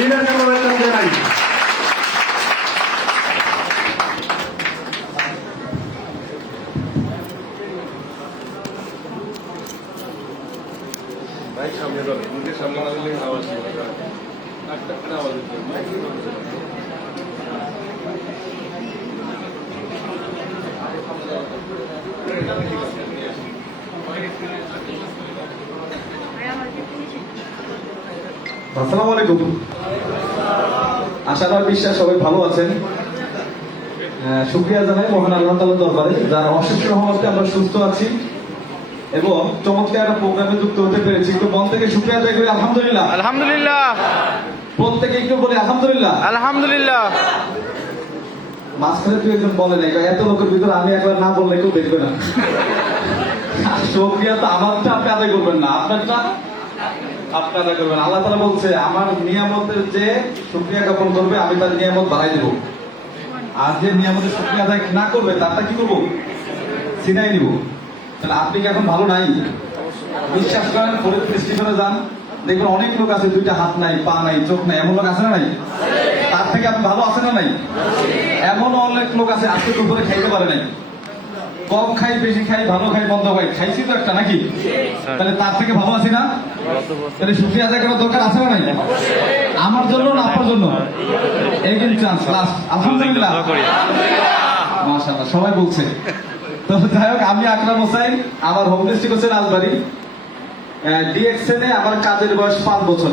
বিনাকে mobile জানাই। ভাই সামনে ধরে মুখের সামনে না দিলে আওয়াজ হবে একটা আওয়াজ হচ্ছে আসসালামু আলাইকুম। আশা করি বিশ্বাস সবাই ভালো আছেন। শুকরিয়া জানাই মহান আল্লাহ তাআলার দরবারে, যার অশেষ রহমতে আমরা সুস্থ আছি এবং চমৎকার একটা প্রোগ্রামে যুক্ত হতে পেরেছি। একটু মন থেকে শুকরিয়া আদায় করি আলহামদুলিল্লাহ। আলহামদুলিল্লাহ। প্রত্যেকে একটু বলি আলহামদুলিল্লাহ। আলহামদুলিল্লাহ। মাঝখানে তুই একজন বলে নাই, এত লোকের ভিতরে আমি একবার না বললে কেউ দেখবে না। শুকরিয়া তো আমারটা আপনি আদায় করবেন না, আপনারটা আপনি আদায় করবেন। আল্লাহ তাআলা বলছে আমার নিয়ামতের যে শুকরিয়া জ্ঞাপন করবে আমি তার নিয়ামত বাড়াই দেবো, আর যে নিয়ামতের শুকরিয়া আদায় না করবে তারটা কি করবো, ছিনাই নিব। তাহলে আপনি কি এখন ভালো নাই? বিশ্বাস করেন ফরিদ স্টেশনে যান, দেখবেন অনেক লোক আছে দুইটা হাত নাই, পা নাই, চোখ নাই, এমন লোক আছে না নাই? তার থেকে আপনি ভালো আছেন না নাই? এমন অনেক লোক আছে আজকে দুপুরে খাইতে পারে নাই, কম খাই বেশি খাই ভালো খাই মন্দ খাই, খাইছি তো একটা নাকি? তাহলে তার থেকে ভালো আছি না? তাহলে শুকরিয়া আদায় করার দরকার আছে না নাই? আমার জন্য না আপনার জন্য? এই কিন্তু চান্স লাস্ট। আলহামদুলিল্লাহ, মাশাআল্লাহ সবাই বলছে। তো যাই হোক, আমি আকরাম হোসেন, আমার হোম ডিস্ট্রিক্ট হচ্ছে রাজবাড়ী। ডিএক্সএন এ আমার কাজের বয়স 5 বছর।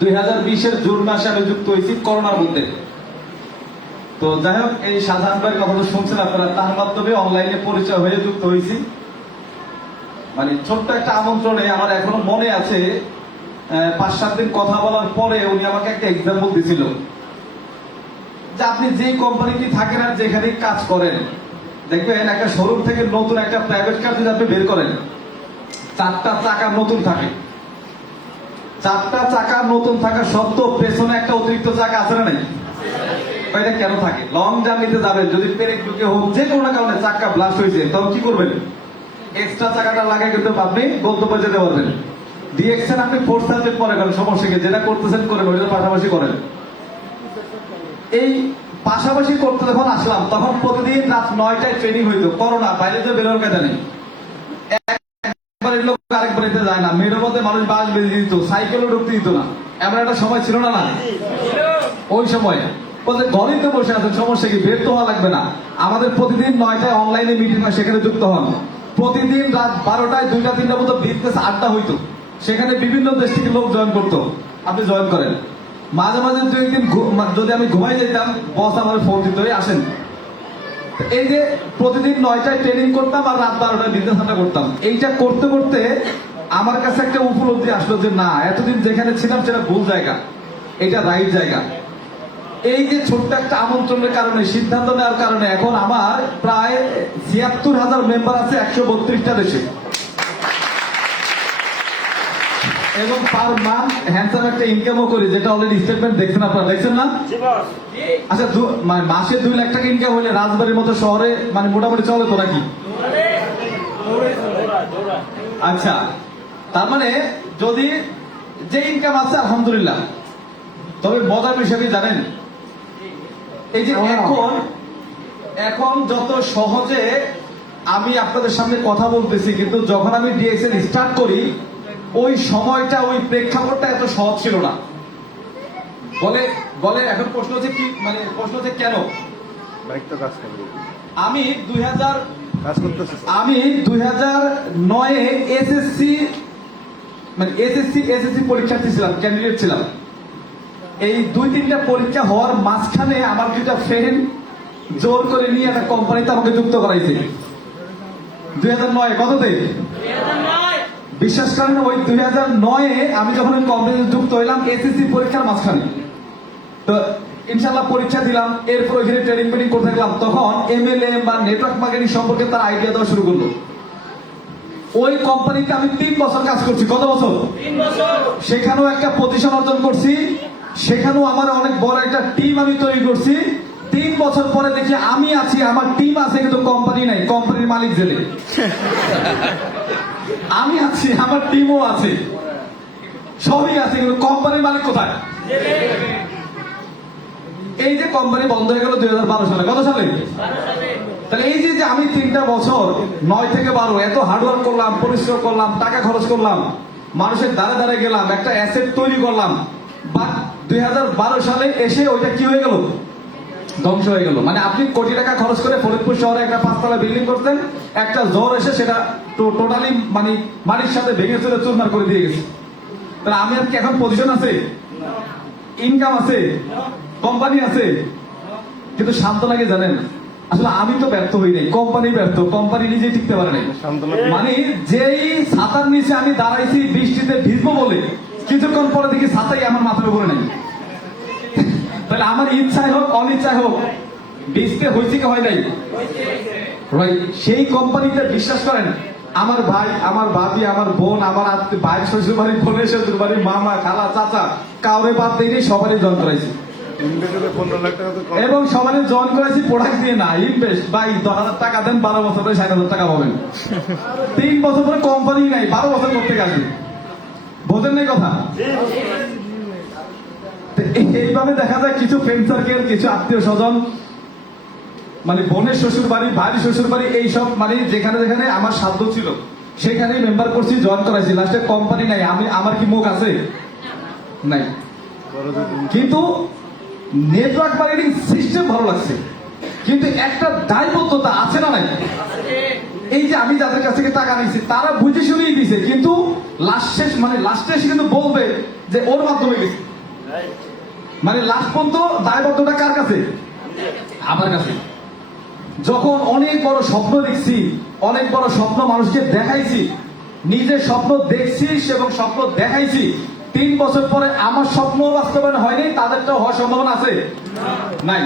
2020-এর জুন মাসে আমি যুক্ত হয়েছি করোনার মধ্যে। তো যাই হোক, এই সাধারণ ভাইয়ের কথা তো শুনছেন আপনারা, তার মাধ্যমে অনলাইনে পরিচয় হয়ে যুক্ত হয়েছি। মানে ছোট্ট একটা আমন্ত্রণে আমার এখনো মনে আছে, 5-7 দিন কথা বলার পরে উনি আমাকে একটা এক্সাম্পল দিছিল যে আপনি যে কোম্পানিতে থাকেন আর যেখানে কাজ করেন, দেখবেন একটা শোরুম থেকে নতুন একটা প্রাইভেট কার যদি আপনি বের করেন, 4টা চাকা নতুন থাকে। 4টা চাকা নতুন থাকা সত্ত্বেও পেছনে একটা অতিরিক্ত চাকা আছে না নাই? এটা কেন থাকে? লং জার্নিতে যাবেন, যদি পেরেক ঢুকে হোক যে কোনো কারণে চাকা ব্লাস্ট হয়েছে, তখন কি করবেন? এক্সট্রা চাকাটা লাগাই কিন্তু আপনি গন্তব্যে যেতে পারবেন। ডিএক্সএন আপনি ফোর্থ সাবজেক্ট পরে করেন, সমস্যা কি? যেটা করতেছেন করেন, ওইটা পাশাপাশি করেন। এই পাশাপাশি করতে যখন আসলাম, তখন প্রতিদিন রাত 9টায় ট্রেনিং হইতো। করোনা, বাইরে তো বেরোর কথা নেই, একবার লোক আরেকবার এতে যায় না, মেয়ের মধ্যে মানুষ বাস বেঁধে দিত, সাইকেলও ঢুকতে দিত না, এমন একটা সময় ছিল না? না ওই সময় ঘরেই তো বসে আছেন, সমস্যা কি? বের তো হওয়া লাগবে না। আমাদের প্রতিদিন 9টায় অনলাইনে মিটিং হয়, সেখানে যুক্ত হন। প্রতিদিন রাত 12টায় 2টা-3টা মতো বিজনেস আড্ডা হইতো, সেখানে বিভিন্ন দেশ থেকে লোক জয়েন করতো, আপনি জয়েন করেন। মাঝে মাঝে দু একদিন যদি আমি ঘুমাই যেতাম, বস আমার ফোন দিত, আসেন। এই যে প্রতিদিন 9টায় ট্রেনিং করতাম আর রাত 12টায় বিজনেস আড্ডা করতাম। এইটা করতে করতে আমার কাছে একটা উপলব্ধি আসলো যে না, এতদিন যেখানে ছিলাম সেটা ভুল জায়গা, এটা রাইট জায়গা। এই যে ছোট্ট একটা আমন্ত্রণের কারণে, সিদ্ধান্ত নেওয়ার কারণে এখন আমার প্রায় ৭৬,০০০ মেম্বার আছে 132টা দেশে, এবং পার মান্থ হ্যান্ডসাম একটা ইনকামও করি, যেটা অলরেডি স্টেটমেন্ট দেখছেন আপনারা, দেখছেন না? আচ্ছা, মানে মাসে 2 লাখ টাকা ইনকাম হলে রাজবাড়ির মতো শহরে মানে মোটামুটি চলে তো নাকি? আচ্ছা, তার মানে যদি যে ইনকাম আছে আলহামদুলিল্লাহ। তবে মজার বিষয় জানেন, এই যে এখন যত সহজে আমি আপনাদের সামনে কথা বলতেছি, কিন্তু যখন আমি ডিএক্সএন স্টার্ট করি, ওই সময়টা, ওই প্রেক্ষাপটটা এত সহজ ছিল না। বলে এখন প্রশ্ন হচ্ছে কি, মানে প্রশ্ন হচ্ছে কেন? আমি 2009-এ এসএসসি পরীক্ষার্থী ছিলাম, ক্যান্ডিডেট ছিলাম। এই 2-3টা পরীক্ষা হওয়ার মাঝখানে আমার 2টা ফ্রেন্ড জোর করে নিয়ে একটা কোম্পানিতে আমাকে যুক্ত করাইছে। 2009 কততে? বিশ্বাস করেন, ওই 2009-এ আমি যখন কোম্পানিতে যুক্ত হইলাম, এসএসসি পরীক্ষার মাঝখানে। তো ইনশাল্লাহ পরীক্ষা দিলাম, এরপর ওইখানে ট্রেনিং মিটিং করতে গেলাম, তখন এমএলএম বা নেটওয়ার্ক মার্কেটিং সম্পর্কে তার আইডিয়া দেওয়া শুরু করলো। ওই কোম্পানিতে আমি 3 বছর কাজ করছি। কত বছর? 3 বছর। সেখানেও একটা পজিশন অর্জন করছি, সেখানেও আমার অনেক বড় একটা টিম আমি তৈরি করছি। 3 বছর পরে দেখি আমি আছি, আমার টিম আছে, কিন্তু কোম্পানি নাই, কোম্পানির মালিক জেলে। আমি আছি, আমার টিমও আছে, সবই আছে, কিন্তু কোম্পানির মালিক কোথায়? এই যে কোম্পানি বন্ধ হয়ে গেল 2012 সালে, কত সালে? তাহলে এই যে আমি 3টা বছর 9 থেকে 12 এত হার্ডওয়ার্ক করলাম, পরিশ্রম করলাম, টাকা খরচ করলাম, মানুষের দ্বারে দ্বারে গেলাম, একটা অ্যাসেট তৈরি করলাম, বাট 2012 সালে এসে ওইটা কি হয়ে গেল? ধ্বংস হয়ে গেল। মানে আপনি কোটি টাকা খরচ করে ফরিদপুর শহরে একটা 5তলা বিল্ডিং করতেন, একটা ঝড় এসে সেটা টোটালি মানে মাটির সাথে ভেঙে চলে চুরমার করে দিয়ে গেছে। তাহলে আমি আজকে এখন পজিশন আছে, ইনকাম আছে, কোম্পানি আছে, কিন্তু শান্ত লাগে জানেন? আসলে আমি তো ব্যর্থ হই নাই, কোম্পানি ব্যর্থ, কোম্পানি নিজেই টিকতে পারে নাই। মানে যেই ছাতার নিচে আমি দাঁড়াইছি বৃষ্টিতে ভিজবো বলে, কিছুক্ষণ পরে দেখি ছাতাই আমার মাথার উপরে নাই। তাহলে আমার ইচ্ছায় হোক অনিচ্ছায় হোক ভিজতে হয়েছে কি হয় নাই? রাইট। সেই কোম্পানিতে বিশ্বাস করেন, আমার ভাই, আমার ভাবি, আমার বোন, আমার ভাই শ্বশুর বাড়ি, বোনের শ্বশুর বাড়ি, মামা, খালা, চাচা, কাউরে বাদ দিয়ে সবারই জয়েন করাইছি। 15 লাখ টাকা তো কম। এবং সবারই জয়েন করাইছি প্রোডাক্ট দিয়ে না, ইনভেস্ট। ভাই 10,000 টাকা দেন, 12 বছর পরে 60,000 টাকা পাবেন। 3 বছর পরে কোম্পানি নাই, 12 বছর করতে গেছে। বোঝেন নাই কথা? তো এইভাবে দেখা যায় কিছু ফ্রেন্ড সার্কেল, কিছু আত্মীয় স্বজন, মানে বোনের শ্বশুর বাড়ি, ভাইয়ের শ্বশুর বাড়ি, এইসব মানে যেখানে যেখানে আমার সাধ্য ছিল সেখানেই মেম্বার করছি, জয়েন করাইছি। লাস্টে কোম্পানি নাই, আমার কি মুখ আছে? নাই। কিন্তু নেটওয়ার্ক মার্কেটিং সিস্টেম ভালো লাগছে, কিন্তু একটা দায়বদ্ধতা আছে না নাই? এই যে আমি যাদের কাছ থেকে টাকা নিয়েছি তারা বুঝে শুনেই দিছে, কিন্তু লাস্টে এসে কিন্তু বলবে যে ওর মাধ্যমে গেছে। মানে লাস্ট পর্যন্ত দায়বদ্ধতা কার কাছে? আমার কাছে। যখন অনেক বড় স্বপ্ন দেখছি, অনেক বড় স্বপ্ন মানুষকে দেখাইছি, নিজের স্বপ্ন দেখছি এবং স্বপ্ন দেখাইছি, 3 বছর পরে আমার স্বপ্ন বাস্তবায়ন হয়নি, তাদেরটাও হওয়ার সম্ভাবনা আছে? নাই।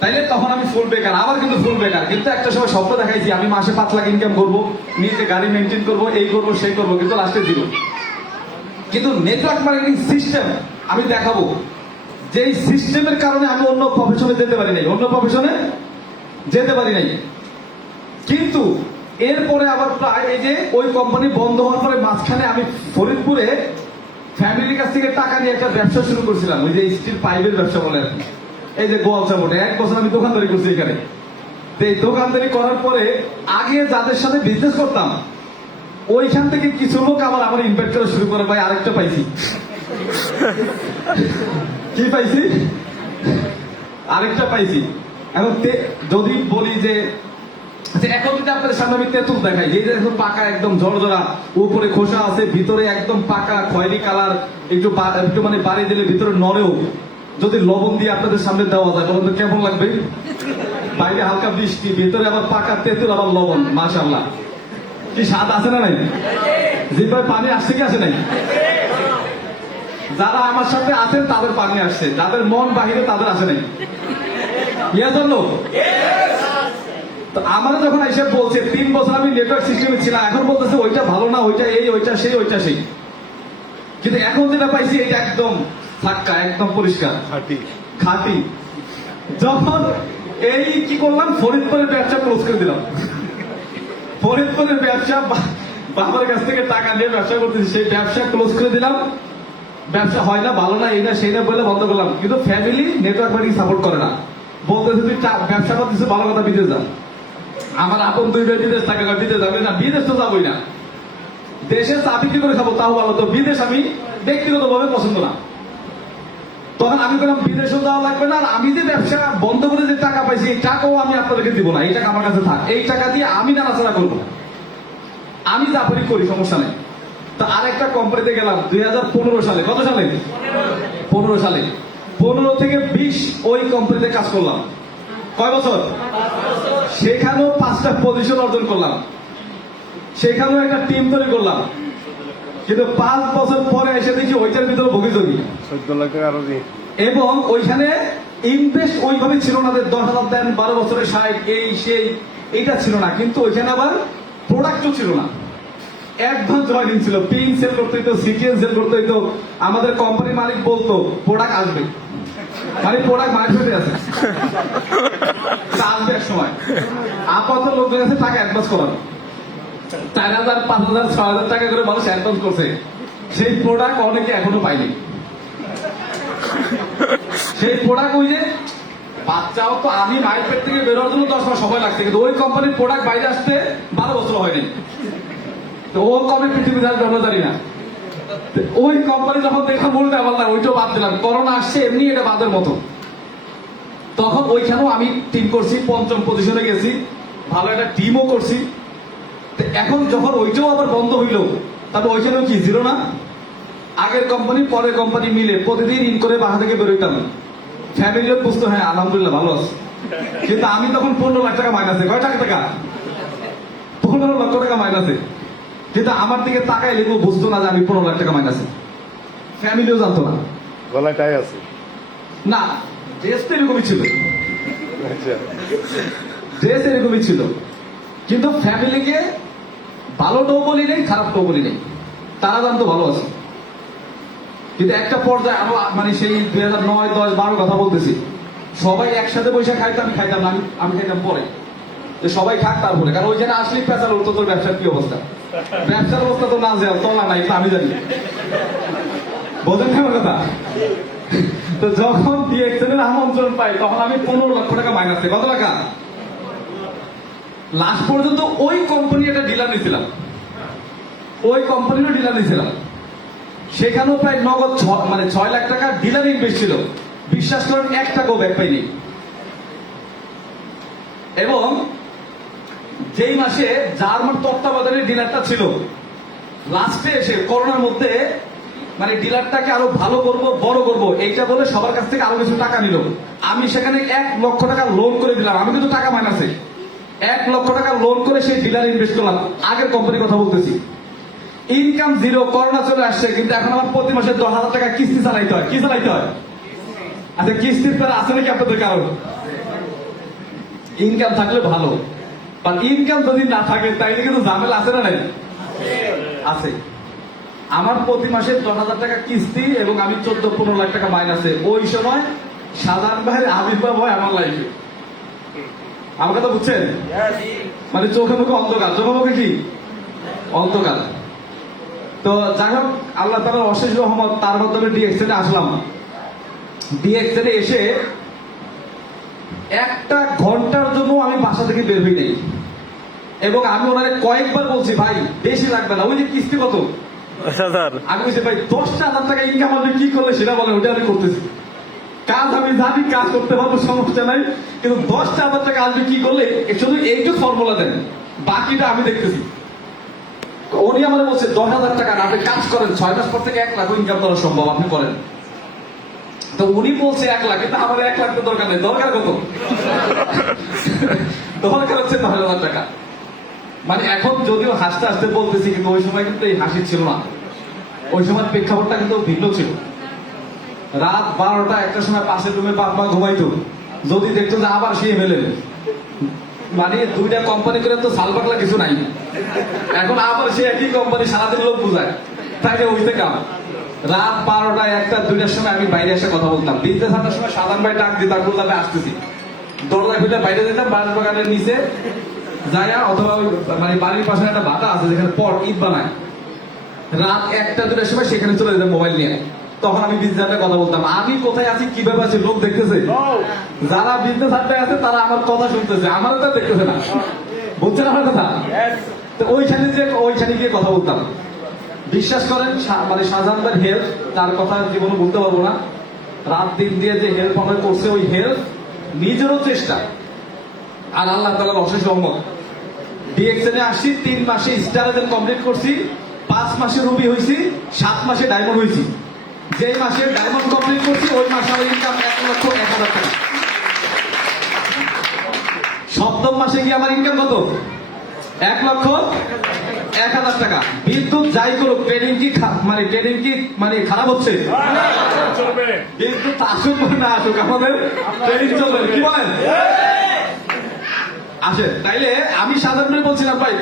তাইলে তখন আমি ফুল বেকার, আবার কিন্তু ফুল বেকার। কিন্তু একটা সময় স্বপ্ন দেখাইছি আমি মাসে 5 লাখ ইনকাম করবো, নিজে গাড়ি মেনটেন করবো, এই করবো সেই করবো, কিন্তু লাস্টে দিল। কিন্তু নেটওয়ার্ক মার্কেটিং সিস্টেম আমি দেখাবো যে এই সিস্টেমের কারণে আমি অন্য প্রফেশনে যেতে পারি নাই, কিন্তু এরপরে আবার প্রায় এই যে ওই কোম্পানি বন্ধ হওয়ার পরে মাঝখানে আমি ফরিদপুরে ফ্যামিলির কাছ থেকে টাকা নিয়ে একটা ব্যবসা শুরু করছিলাম, ওই যে স্টিল পাইপের ব্যবসা বলে আর কি। এই যে গোয়ালচা মোটে 1 বছর আমি দোকানদারি করছি এখানে। তো এই দোকানদারি করার পরে আগে যাদের সাথে বিজনেস করতাম ওইখান থেকে কিছু লোক আমার ইনভাইট করা শুরু করে, ভাই আরেকটা পাইছি। কি পাইছি? আরেকটা পাইছি। এখন যদি বলি যে এখন যদি আপনাদের সামনে আমি তেঁতুল দেখাই, যে দেখো পাকা একদম ঝরঝরা, উপরে খোসা আছে, ভিতরে একদম পাকা খয়েরি কালার, একটু মানে বাড়ি দিলে ভিতরে নড়েও, যদি লবণ দিয়ে আপনাদের সামনে দেওয়া যায় বলুন তো কেমন লাগবে? বাইরে হালকা বৃষ্টি, ভিতরে আবার পাকা তেঁতুল, আবার লবণ, মাশাআল্লাহ। কি স্বাদ আছে না নাই? জিহ্বায় পানি আসছে কি আসে নাই? যারা আমার সাথে আছেন তাদের পানি আসছে, যাদের মন বাহিরে তাদের আসে নাই। ইয়া জানো তো আমার যখন এসে বলছে 3 বছর আমি নেটওয়ার্ক সিস্টেমে ছিলাম, এখন বলতেছে ওইটা ভালো না, ওইটা এই, ওইটা সেই, ওইটা সেই। কিন্তু এখন যেটা পাইছি এটা একদম ফাঁকা, একদম পরিষ্কার, খাঁটি। যখন এই কি করলাম, ফরিদপুরের ব্যবসা ক্লোজ করে দিলাম। ফরিদপুরের ব্যবসা বাবার কাছ থেকে টাকা নিয়ে ব্যবসা করতেছি, সেই ব্যবসা ক্লোজ করে দিলাম। ব্যবসা হয় না, ভালো না, এই না সেই না বলে বন্ধ করলাম। কিন্তু ফ্যামিলি নেটওয়ার্ক মার্কেটিং সাপোর্ট করে না, বলতেছে তুই ব্যবসা করতেছিস ভালো কথা, বিদেশ যা। আমার আপন 2 ভাই বিদেশ থাকে, বিদেশ যাবে না, বিদেশ তো যাবোই না, দেশে চা বিক্রি করে খাবো তাও ভালো, তো বিদেশ আমি ব্যক্তিগত ভাবে পছন্দ না। তখন আমি বললাম বিদেশেও যাওয়া লাগবে না, আর আমি যে ব্যবসা বন্ধ করে যে টাকা পাইছি এই টাকাও আমি আপনাদেরকে দিব না, এই টাকা আমার কাছে থাক, এই টাকা দিয়ে আমি নাড়াচাড়া করবো, আমি যা করি করি, সমস্যা নেই। তো আরেকটা কোম্পানিতে গেলাম 2015 সালে। কত সালে? 15 সালে। 15 থেকে 20 ওই কোম্পানিতে কাজ করলাম। কয় বছর? সেখানেও 5টা পজিশন অর্জন করলাম, সেখানেও একটা টিম তৈরি করলাম। কিন্তু 5 বছর পরে এসে দেখি ওইটার ভিতরে ভোগীযোগী 14 লাখ টাকা আরো দিই। এবং ওইখানে ইনভেস্ট ওইভাবে ছিল না যে 10,000 দেন 12 বছরের 60 এই সেই, এইটা ছিল না। কিন্তু ওইখানে আবার প্রোডাক্টও ছিল না, অ্যাডভান্স জয়েনিং ছিল, পিন সেল করতে হইতো, সিটিএন সেল করতে হইতো। আমাদের কোম্পানির মালিক বলতো প্রোডাক্ট আসবে, মানে প্রোডাক্ট মার্কেটে আছে, আসবে এক সময়। আপাতত লোকদের কাছে টাকা অ্যাডভান্স করানো, 4,000 5,000 6,000 টাকা করে মানুষ অ্যাডভান্স করছে, সেই প্রোডাক্ট অনেকে এখনো পায়নি। সেই প্রোডাক্ট ওই যে বাচ্চাও তো, আমি মায়ের পেট থেকে বেরোর জন্য 10 মাস সময় লাগছে, কিন্তু ওই কোম্পানির প্রোডাক্ট বাইরে আসতে 12 বছর হয়নি। তো ও কবে পৃথিবীতে আসবে আমরা জানি না। তো ওই কোম্পানি যখন দেখলাম উল্টা পাল্টা, ওইটাও বাদ দিলাম। করোনা আসছে এমনি, এটা বাদের মতো। তখন ওইখানেও আমি টিম করছি, 5ম পজিশনে গেছি, ভালো একটা টিমও করছি। তো এখন যখন ওইটাও আবার বন্ধ হইলো, তাহলে ওইখানেও কি জিরো না? আগের কোম্পানি পরের কোম্পানি মিলে প্রতিদিন ইন করে বাসা থেকে বেরোইতাম, ফ্যামিলিও বুঝতো হ্যাঁ আলহামদুলিল্লাহ ভালো আছে। কিন্তু আমি তখন 15 লাখ টাকা মাইনাসে। কয় টাকা? 15 লক্ষ টাকা মাইনাসে। কিন্তু আমার দিকে তাকাইলে কেউ বুঝতো না যে আমি 15 লাখ টাকা মাইনাসে, ফ্যামিলিও জানতো না। গলায় টাই আছে। না, ড্রেস তো এরকমই ছিল, আচ্ছা, ড্রেস এরকমই ছিল, কিন্তু ফ্যামিলিকে ভালোটাও বলি নেই, খারাপটাও বলি নেই, তারা জানতো ভালো আছে। কিন্তু একটা পর্যায়ে আরো মানে সেই 2009, 10, 12 কথা বলতেছি, সবাই একসাথে বসে খাইতাম, খাইতাম না, আমি খাইতাম পরে, যে সবাই খাক তারপরে। কারণ ওইখানে আসলে পেঁচাল উঠতো, তোর ব্যবসার কি অবস্থা? ব্যবসার অবস্থা তো না যায়, তলা নাই, আমি জানি। বোঝেন না আমার কথা? তো যখন DXN এর আমন্ত্রণ পাই, তখন আমি 15 লক্ষ টাকা মাইনাসে। কত টাকা? লাস্ট পর্যন্ত ওই কোম্পানি একটা ডিলার নিয়েছিলাম, ওই কোম্পানিরও ডিলার নিয়েছিলাম, সেখানেও প্রায় নগদ 6 লাখ টাকা ডিলার ইনভেস্ট ছিল। বিশ্বাস করেন 1 টাকাও ব্যাক পাইনি। এবং যেই মাসে যার আমার তত্ত্বাবধানের ডিলারটা ছিল, লাস্টে এসে করোনার মধ্যে মানে ডিলারটাকে আরো ভালো করব, বড় করব, এইটা বলে সবার কাছ থেকে আরো কিছু টাকা নিল। আমি সেখানে 1 লক্ষ টাকা লোন করে দিলাম। আমি কিন্তু টাকা মাইনাসে 1 লক্ষ টাকা লোন করে সেই ডিলার ইনভেস্ট করলাম। আগের কোম্পানির কথা বলতেছি। ইনকাম জিরো, করোনা চলে আসছে, কিন্তু এখন আমার প্রতি মাসে 10,000 টাকা কিস্তি চালাইতে হয়। কি চালাইতে হয়? আচ্ছা, কিস্তির পর আছে নাকি আপনাদের কারণ? ইনকাম থাকলে ভালো, আর ইনকাম যদি না থাকে তাইলে কিন্তু ঝামেলা আছে না নাই? আছে। আমার প্রতি মাসে 10,000 টাকা কিস্তি এবং আমি 14-15 লাখ টাকা মাইনাসে। ওই সময় সাধারণ ভাইয়ের আবির্ভাব হয় আমার লাইফে। আমার কথা বুঝছেন? মানে চোখে মুখে অন্ধকার, চোখে মুখে কি অন্ধকার। তো যাই হোক, আল্লাহ তাআলার অশেষ রহমত, তার মাধ্যমে DXN এ আসলাম। DXN এ এসে 1 ঘন্টার জন্য আমি বাসা থেকে বের হই নাই। এবং আমি ওনারে কয়েকবার বলছি, ভাই বেশি লাগবে না, ওই যে কিস্তি কত? আমি বলছি ভাই 10,000 টাকা ইনকাম হবে, কি করলে সেটা বলেন, ওইটা আমি করতেছি। কাজ আমি জানি, কাজ করতে পারবো, সমস্যা নাই, কিন্তু 10,000 টাকা আসবে কি করলে, শুধু এইটুকু ফর্মুলা দেন, বাকিটা আমি দেখতেছি। উনি আমার বলছে 10,000 টাকা না, আপনি কাজ করেন, 6 মাস পর থেকে 1 লাখ ইনকাম করা সম্ভব, আপনি করেন। তো উনি বলছে 1 লাখ, কিন্তু আমার 1 লাখ তো দরকার নেই। দরকার কত? দরকার হচ্ছে 10,000 টাকা। মানে এখন যদিও হাসতে হাসতে বলতেছি, কিন্তু ওই সময় কিন্তু এই হাসি ছিল না। ওই সময় প্রেক্ষাপটটা কিন্তু ভিন্ন ছিল। রাত 12টা 1টার সময় পাশের রুমে বাপ মা ঘুমাইতো, যদি দেখতো যে আবার সে মেলেন, মানে 2টা কোম্পানি করে তো সালবাকলা কিছু নাই, এখন আবার সে একই কোম্পানি সারাদিন লোক বুঝায়, তাকে হইতে কাম। রাত 12টা 1টা 2টার সময় আমি বাইরে এসে কথা বলতাম। বিজনেস হাঁটার সময় সাধারণ ভাই ডাক দিতাম, বলতাম আসতেছি, দরজা খুলে বাইরে যেতাম, বাড়ির বাগানের নিচে যায়া, অথবা মানে বাড়ির পাশে একটা বাতা আছে যেখানে পট ঈদ বানায়, রাত 1টা 2টার সময় সেখানে চলে যেতাম মোবাইল নিয়ে। তখন আমি বিজনেস কথা বলতাম, আমি কোথায় আছি, কিভাবে আছি, লোক দেখতেছে। যারা বিজনেস আড্ডায় আছে তারা আমার কথা শুনতেছে, আমারও তো দেখতেছে না। বুঝছেন আমার কথা? তো ওইখানে গিয়ে কথা বলতাম। বিশ্বাস করেন, মানে শাহজাহান ভাইয়ের হেল্প, তার কথা জীবনে বলতে পারবো না। রাত দিন দিয়ে যে হেল্প আমাদের করছে, ওই হেল্প, নিজেরও চেষ্টা, আর আল্লাহ তাআলার অশেষ রহমত। DXN এ আসছি, 3 মাসে স্টার এজেন্ট কমপ্লিট করছি, 5 মাসে রুবি হয়েছি, 7 মাসে ডায়মন্ড হয়েছি। যেই মাসে ডায়মন্ড কমপ্লিট করছি, ওই মাসে আমার ইনকাম 1,01,000 টাকা। 7ম মাসে গিয়ে আমার ইনকাম কত? 1,01,000 টাকা। বিদ্যুৎ যাই করুক, ট্রেডিং কি মানে খারাপ হচ্ছে? বিদ্যুৎ আসুক বা না আসুক, আমাদের ট্রেডিং চলবে, কি বলেন? আসে তাইলে আমি সাধারণ বলছিলাম, ভাই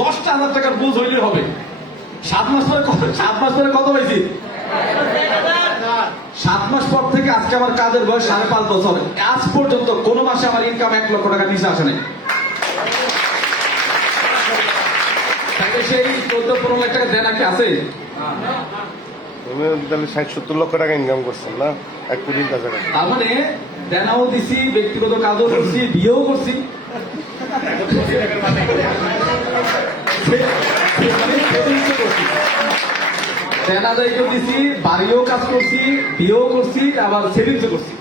10,000 টাকার বুঝ হইলে হবে। 7 মাস পরে কত পাইছি? 7 মাস পর থেকে আজকে আমার কাজের বয়স 5.5 বছর। আজ পর্যন্ত কোন মাসে আমার ইনকাম 1 লক্ষ টাকার নিচে আসে নাই। তাইলে সেই 14-15 লাখ টাকা দেন কি আছে? তুমি তাহলে 60-70 লক্ষ টাকা ইনকাম করছেন না 1 কোটির কাছাকাছি। তার মানে দেনাও দিছি, ব্যক্তিগত কাজও করছি, বিয়েও করছি। দেনা দায়িত্ব দিছি, বাড়িও কাজ করছি, বিয়েও করছি, আবার সেভিংসও করছি,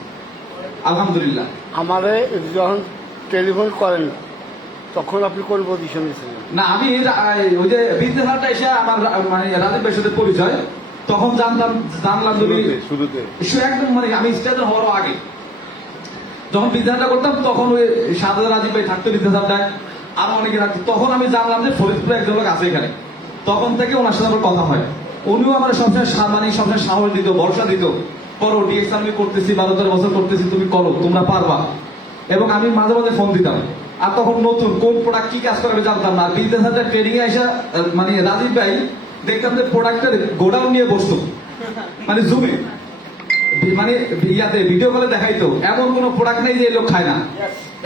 আলহামদুলিল্লাহ। আমারে যখন টেলিফোন করেন তখন আপনি কোন পজিশনে ছিলেন? না, আমি ওই যে বিজনেস হাটটা এসে আমার মানে রাজীব ভাইয়ের সাথে পরিচয়, তখন জানলাম যদি শুরুতে একদম মানে আমি স্টেজে হওয়ার আগে যখন বিজনেসটা করতাম তখন ওই সাদা রাজীব ভাই থাকতো বিজনেস হাটটায়, আরো অনেকে থাকতো। তখন আমি জানলাম যে ফরিদপুরে একজন লোক আছে এখানে। তখন থেকে ওনার সাথে আমার কথা হয়। উনিও আমার সবসময় সাহস দিত, ভরসা দিত, করো ডিএক্স আমি করতেছি, 12-13 বছর করতেছি, তুমি করো, তোমরা পারবা। এবং আমি মাঝে মাঝে ফোন দিতাম। আর তখন নতুন কোন প্রোডাক্ট কি কাজ করে আমি জানতাম না। বিজনেস হাটের ট্রেডিং এ এসে মানে রাজীব ভাই দেখতাম যে প্রোডাক্টের গোডাউন নিয়ে বসতো, মানে জুমে মানে ইয়াতে ভিডিও কলে দেখাইতো এমন কোন প্রোডাক্ট নেই যে এই লোক খায় না।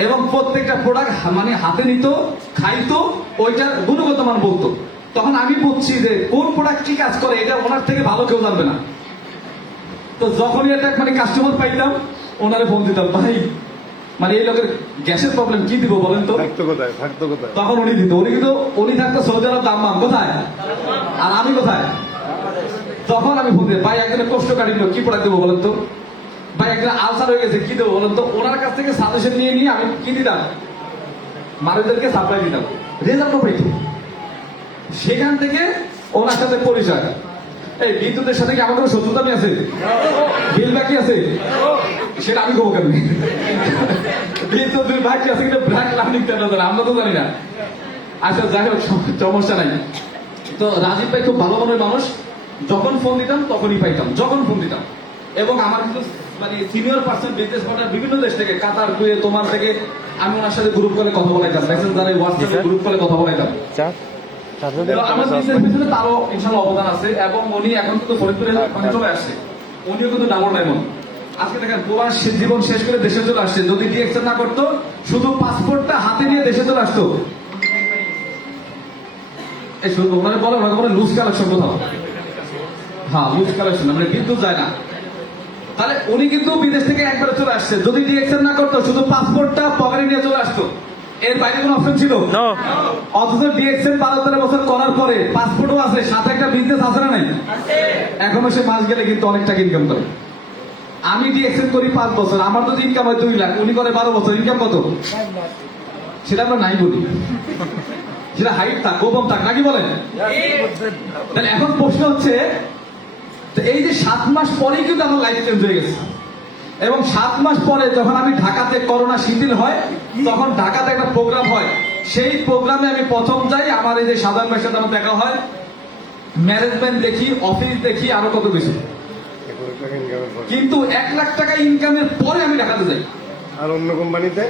এবং প্রত্যেকটা প্রোডাক্ট মানে হাতে নিত, খাইতো, ওইটার গুণগত মান বলতো। তখন আমি বুঝছি যে কোন প্রোডাক্ট কি কাজ করে এটা ওনার থেকে ভালো কেউ জানবে না। তো যখনই একটা মানে কাস্টমার পাইতাম ওনারে ফোন দিতাম, ভাই মানে এই লোকের গ্যাসের প্রবলেম কি দিব বলেন তো। থাকতো কোথায়? তখন উনি দিত, উনি থাকতো সৌদি আরব দাম্মাম কোথায়, আর আমি কোথায়। তখন আমি ফোন দিই, ভাই একজনের কোষ্ঠকাঠিন্য কি প্রোডাক্ট দেবো বলেন তো, ভাই একজনের আলসার হয়ে গেছে কি দেবো বলেন তো। ওনার কাছ থেকে সাজেশন নিয়ে আমি কি দিতাম, মানুষদেরকে সাপ্লাই দিতাম, রেজাল্টও পাইতো। সেখান থেকে ওনার সাথে পরিচয়। এই বিদ্যুতের সাথে কি আমার কোনো শত্রুতামি আছে? বিল বাকি আছে? সেটা আমি কবো কেন? বিদ্যুতের বাকি আছে কিন্তু ব্র্যাক লার্নিং আমরা তো জানি না। আচ্ছা যাই হোক, সমস্যা নাই। তো রাজীব ভাই খুব ভালো মনের মানুষ, যখন ফোন দিতাম তখনই পাইতাম, যখন ফোন দিতাম। এবং আমার কিন্তু মানে সিনিয়র পার্সন বিজনেস পার্টনার বিভিন্ন দেশ থেকে, কাতার, কুয়েত, তোমার থেকে আমি ওনার সাথে গ্রুপ কলে কথা বলাইতাম, মেসেঞ্জারে, হোয়াটসঅ্যাপে গ্রুপ কলে কথা বলাইতাম। আমার বিজনেস পিছনে তারও ইনশাল্লাহ অবদান আছে। এবং উনি এখন কিন্তু ফরিদপুরে মানে চলে আসছে, উনিও কিন্তু ডাবল ডায়মন্ড। আজকে দেখেন প্রবাস জীবন শেষ করে দেশে চলে আসছে। যদি ডিএক্সএল না করতো, শুধু পাসপোর্টটা হাতে নিয়ে দেশে চলে আসতো। এই শুধু ওনারে বলে লুজ কালেকশন কোথাও, হ্যাঁ লুজ কালেকশন মানে বিদ্যুৎ যায় না। তাহলে উনি কিন্তু বিদেশ থেকে একবারে চলে আসছে। যদি ডিএক্সএল না করতো, শুধু পাসপোর্টটা পকেটে নিয়ে চলে আসতো, এর বাইরে কোনো অপশন ছিল? অথচ ডিএক্সএল 12-13 বছর করার পরে পাসপোর্টও আছে, সাথে একটা বিজনেস আছে না নাই? এখনো সে মাস গেলে কিন্তু অনেক টাকা ইনকাম করে। আমি ডিএক্সএল করি 5 বছর, আমার যদি ইনকাম হয় 2 লাখ, উনি করে 12 বছর, ইনকাম কত? সেটা আমরা নাই বলি, সেটা হাইট থাক, গোপন থাক, নাকি বলেন? তাহলে এখন প্রশ্ন হচ্ছে, এই যে 7 মাস পরেই কিন্তু আমার লাইফ চেঞ্জ হয়ে গেছে। এবং 7 মাস পরে যখন আমি ঢাকাতে, করোনা শিথিল হয়, তখন ঢাকাতে একটা প্রোগ্রাম হয়। সেই প্রোগ্রামে আমি প্রথম যাই, আমার এই যে সাধারণ ভাইয়ের সাথে আমার দেখা হয়, ম্যানেজমেন্ট দেখি, অফিস দেখি, আরো কত কিছু। কিন্তু 1 লাখ টাকা ইনকামের পরে আমি ঢাকাতে যাই। আর অন্য কোম্পানিতে?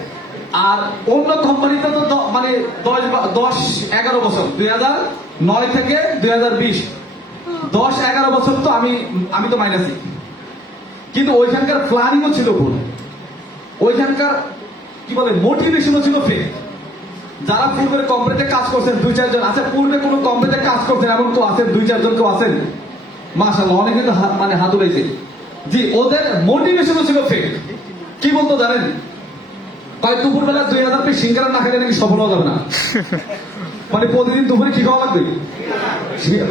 আর অন্য কোম্পানিতে তো মানে 10-11 বছর, 2009 থেকে 2020, 10-11 বছর তো আমি তো মাইনাসই। কিন্তু ওইখানকার প্ল্যানিংও ছিল ভুল, ওইখানকার কি বলে মোটিভেশনও ছিল ফেক। যারা পূর্বের কোম্পানিতে কাজ করছেন 2-4 জন আছে, পূর্বে কোনো কোম্পানিতে কাজ করছেন এমন কেউ আছেন? 2-4 জন কেউ আছেন? মাশাআল্লাহ, অনেকে তো মানে হাত উড়াইছে। জি, ওদের মোটিভেশনও ছিল ফেক। কি বলতো জানেন? দুপুরবেলা 2000 পিস সিঙ্গারা না খেলে নাকি সফল হওয়া যাবে না। মানে প্রতিদিন দুপুরে কি খাওয়া লাগবে?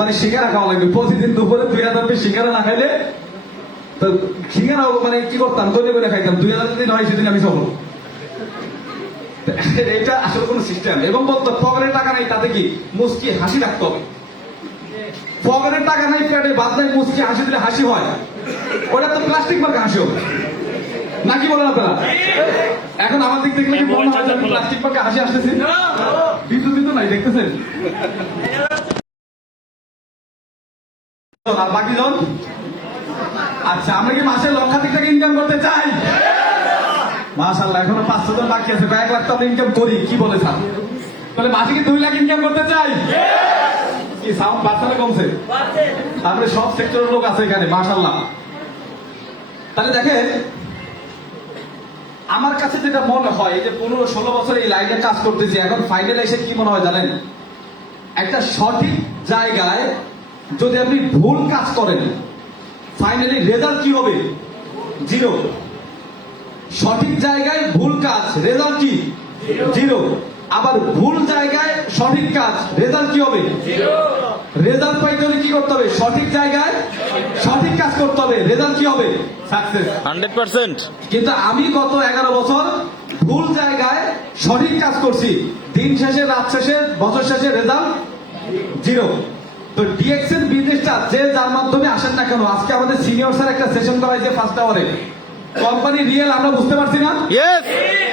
মানে সিঙ্গারা খাওয়া লাগবে প্রতিদিন দুপুরে। 2000 পিস সিঙ্গারা না খাইলে তো সিঙ্গারা মানে কি করতাম, করে খাইতাম। 2000 দিন হয় সেদিন আমি সফল। এটা আসলে কোন সিস্টেম। এবং বলতো পকেটের টাকা নাই, তাতে কি মুস্কি হাসি রাখতে হবে। পকেটের টাকা নাই, পেটে ভাত নাই, মুস্কি হাসি দিলে হাসি হয়, ওটা তো প্লাস্টিক মার্কা হাসি হবে, নাকি বলেন আপনারা? এখন আমার দিক দেখলে কি মনে হয় আমি প্লাস্টিক মার্কা হাসি আসতেছি? বিদ্যুৎ নাই, দেখতেছেন? আর বাকি জন, আচ্ছা আমরা কি মাসে লক্ষাধিক টাকা ইনকাম করতে চাই? মাশাআল্লাহ, এখনো 500 জন বাকি আছে। 1 লাখ তো আমরা ইনকাম করি, কি বলে স্যার? তাহলে মাসে কি 2 লাখ ইনকাম করতে চাই? কি সাউন্ড বাড়ছে না কমছে? তারপরে সব সেক্টরের লোক আছে এখানে, মাশাআল্লাহ। তাহলে দেখেন, আমার কাছে যেটা মনে হয়, এই যে 15-16 বছর এই লাইনে কাজ করতেছি, এখন ফাইনাল এসে কি মনে হয় জানেন? একটা সঠিক জায়গায় যদি আপনি ভুল কাজ করেন, ফাইনালি রেজাল্ট কি হবে? 0। সঠিক জায়গায় ভুল কাজ, রেজাল্ট কি? 0। আবার ভুল জায়গায় সঠিক কাজ, রেজাল্ট কি হবে? রেজাল্ট পাইতে হলে কি করতে হবে? সঠিক জায়গায় সঠিক কাজ করতে হবে, রেজাল্ট কি হবে? সাকসেস। 100%। কিন্তু আমি গত 11 বছর ভুল জায়গায় সঠিক কাজ করছি, দিন শেষে, রাত শেষে, বছর শেষে রেজাল্ট 0। তো ডিএক্স এর বিজনেসটা যে যার মাধ্যমে আসেন না কেন, আজকে আমাদের সিনিয়র স্যার একটা সেশন করাইছে ফার্স্ট আওয়ারে, কোম্পানি রিয়েল আমরা বুঝতে পারছি না, ইয়েস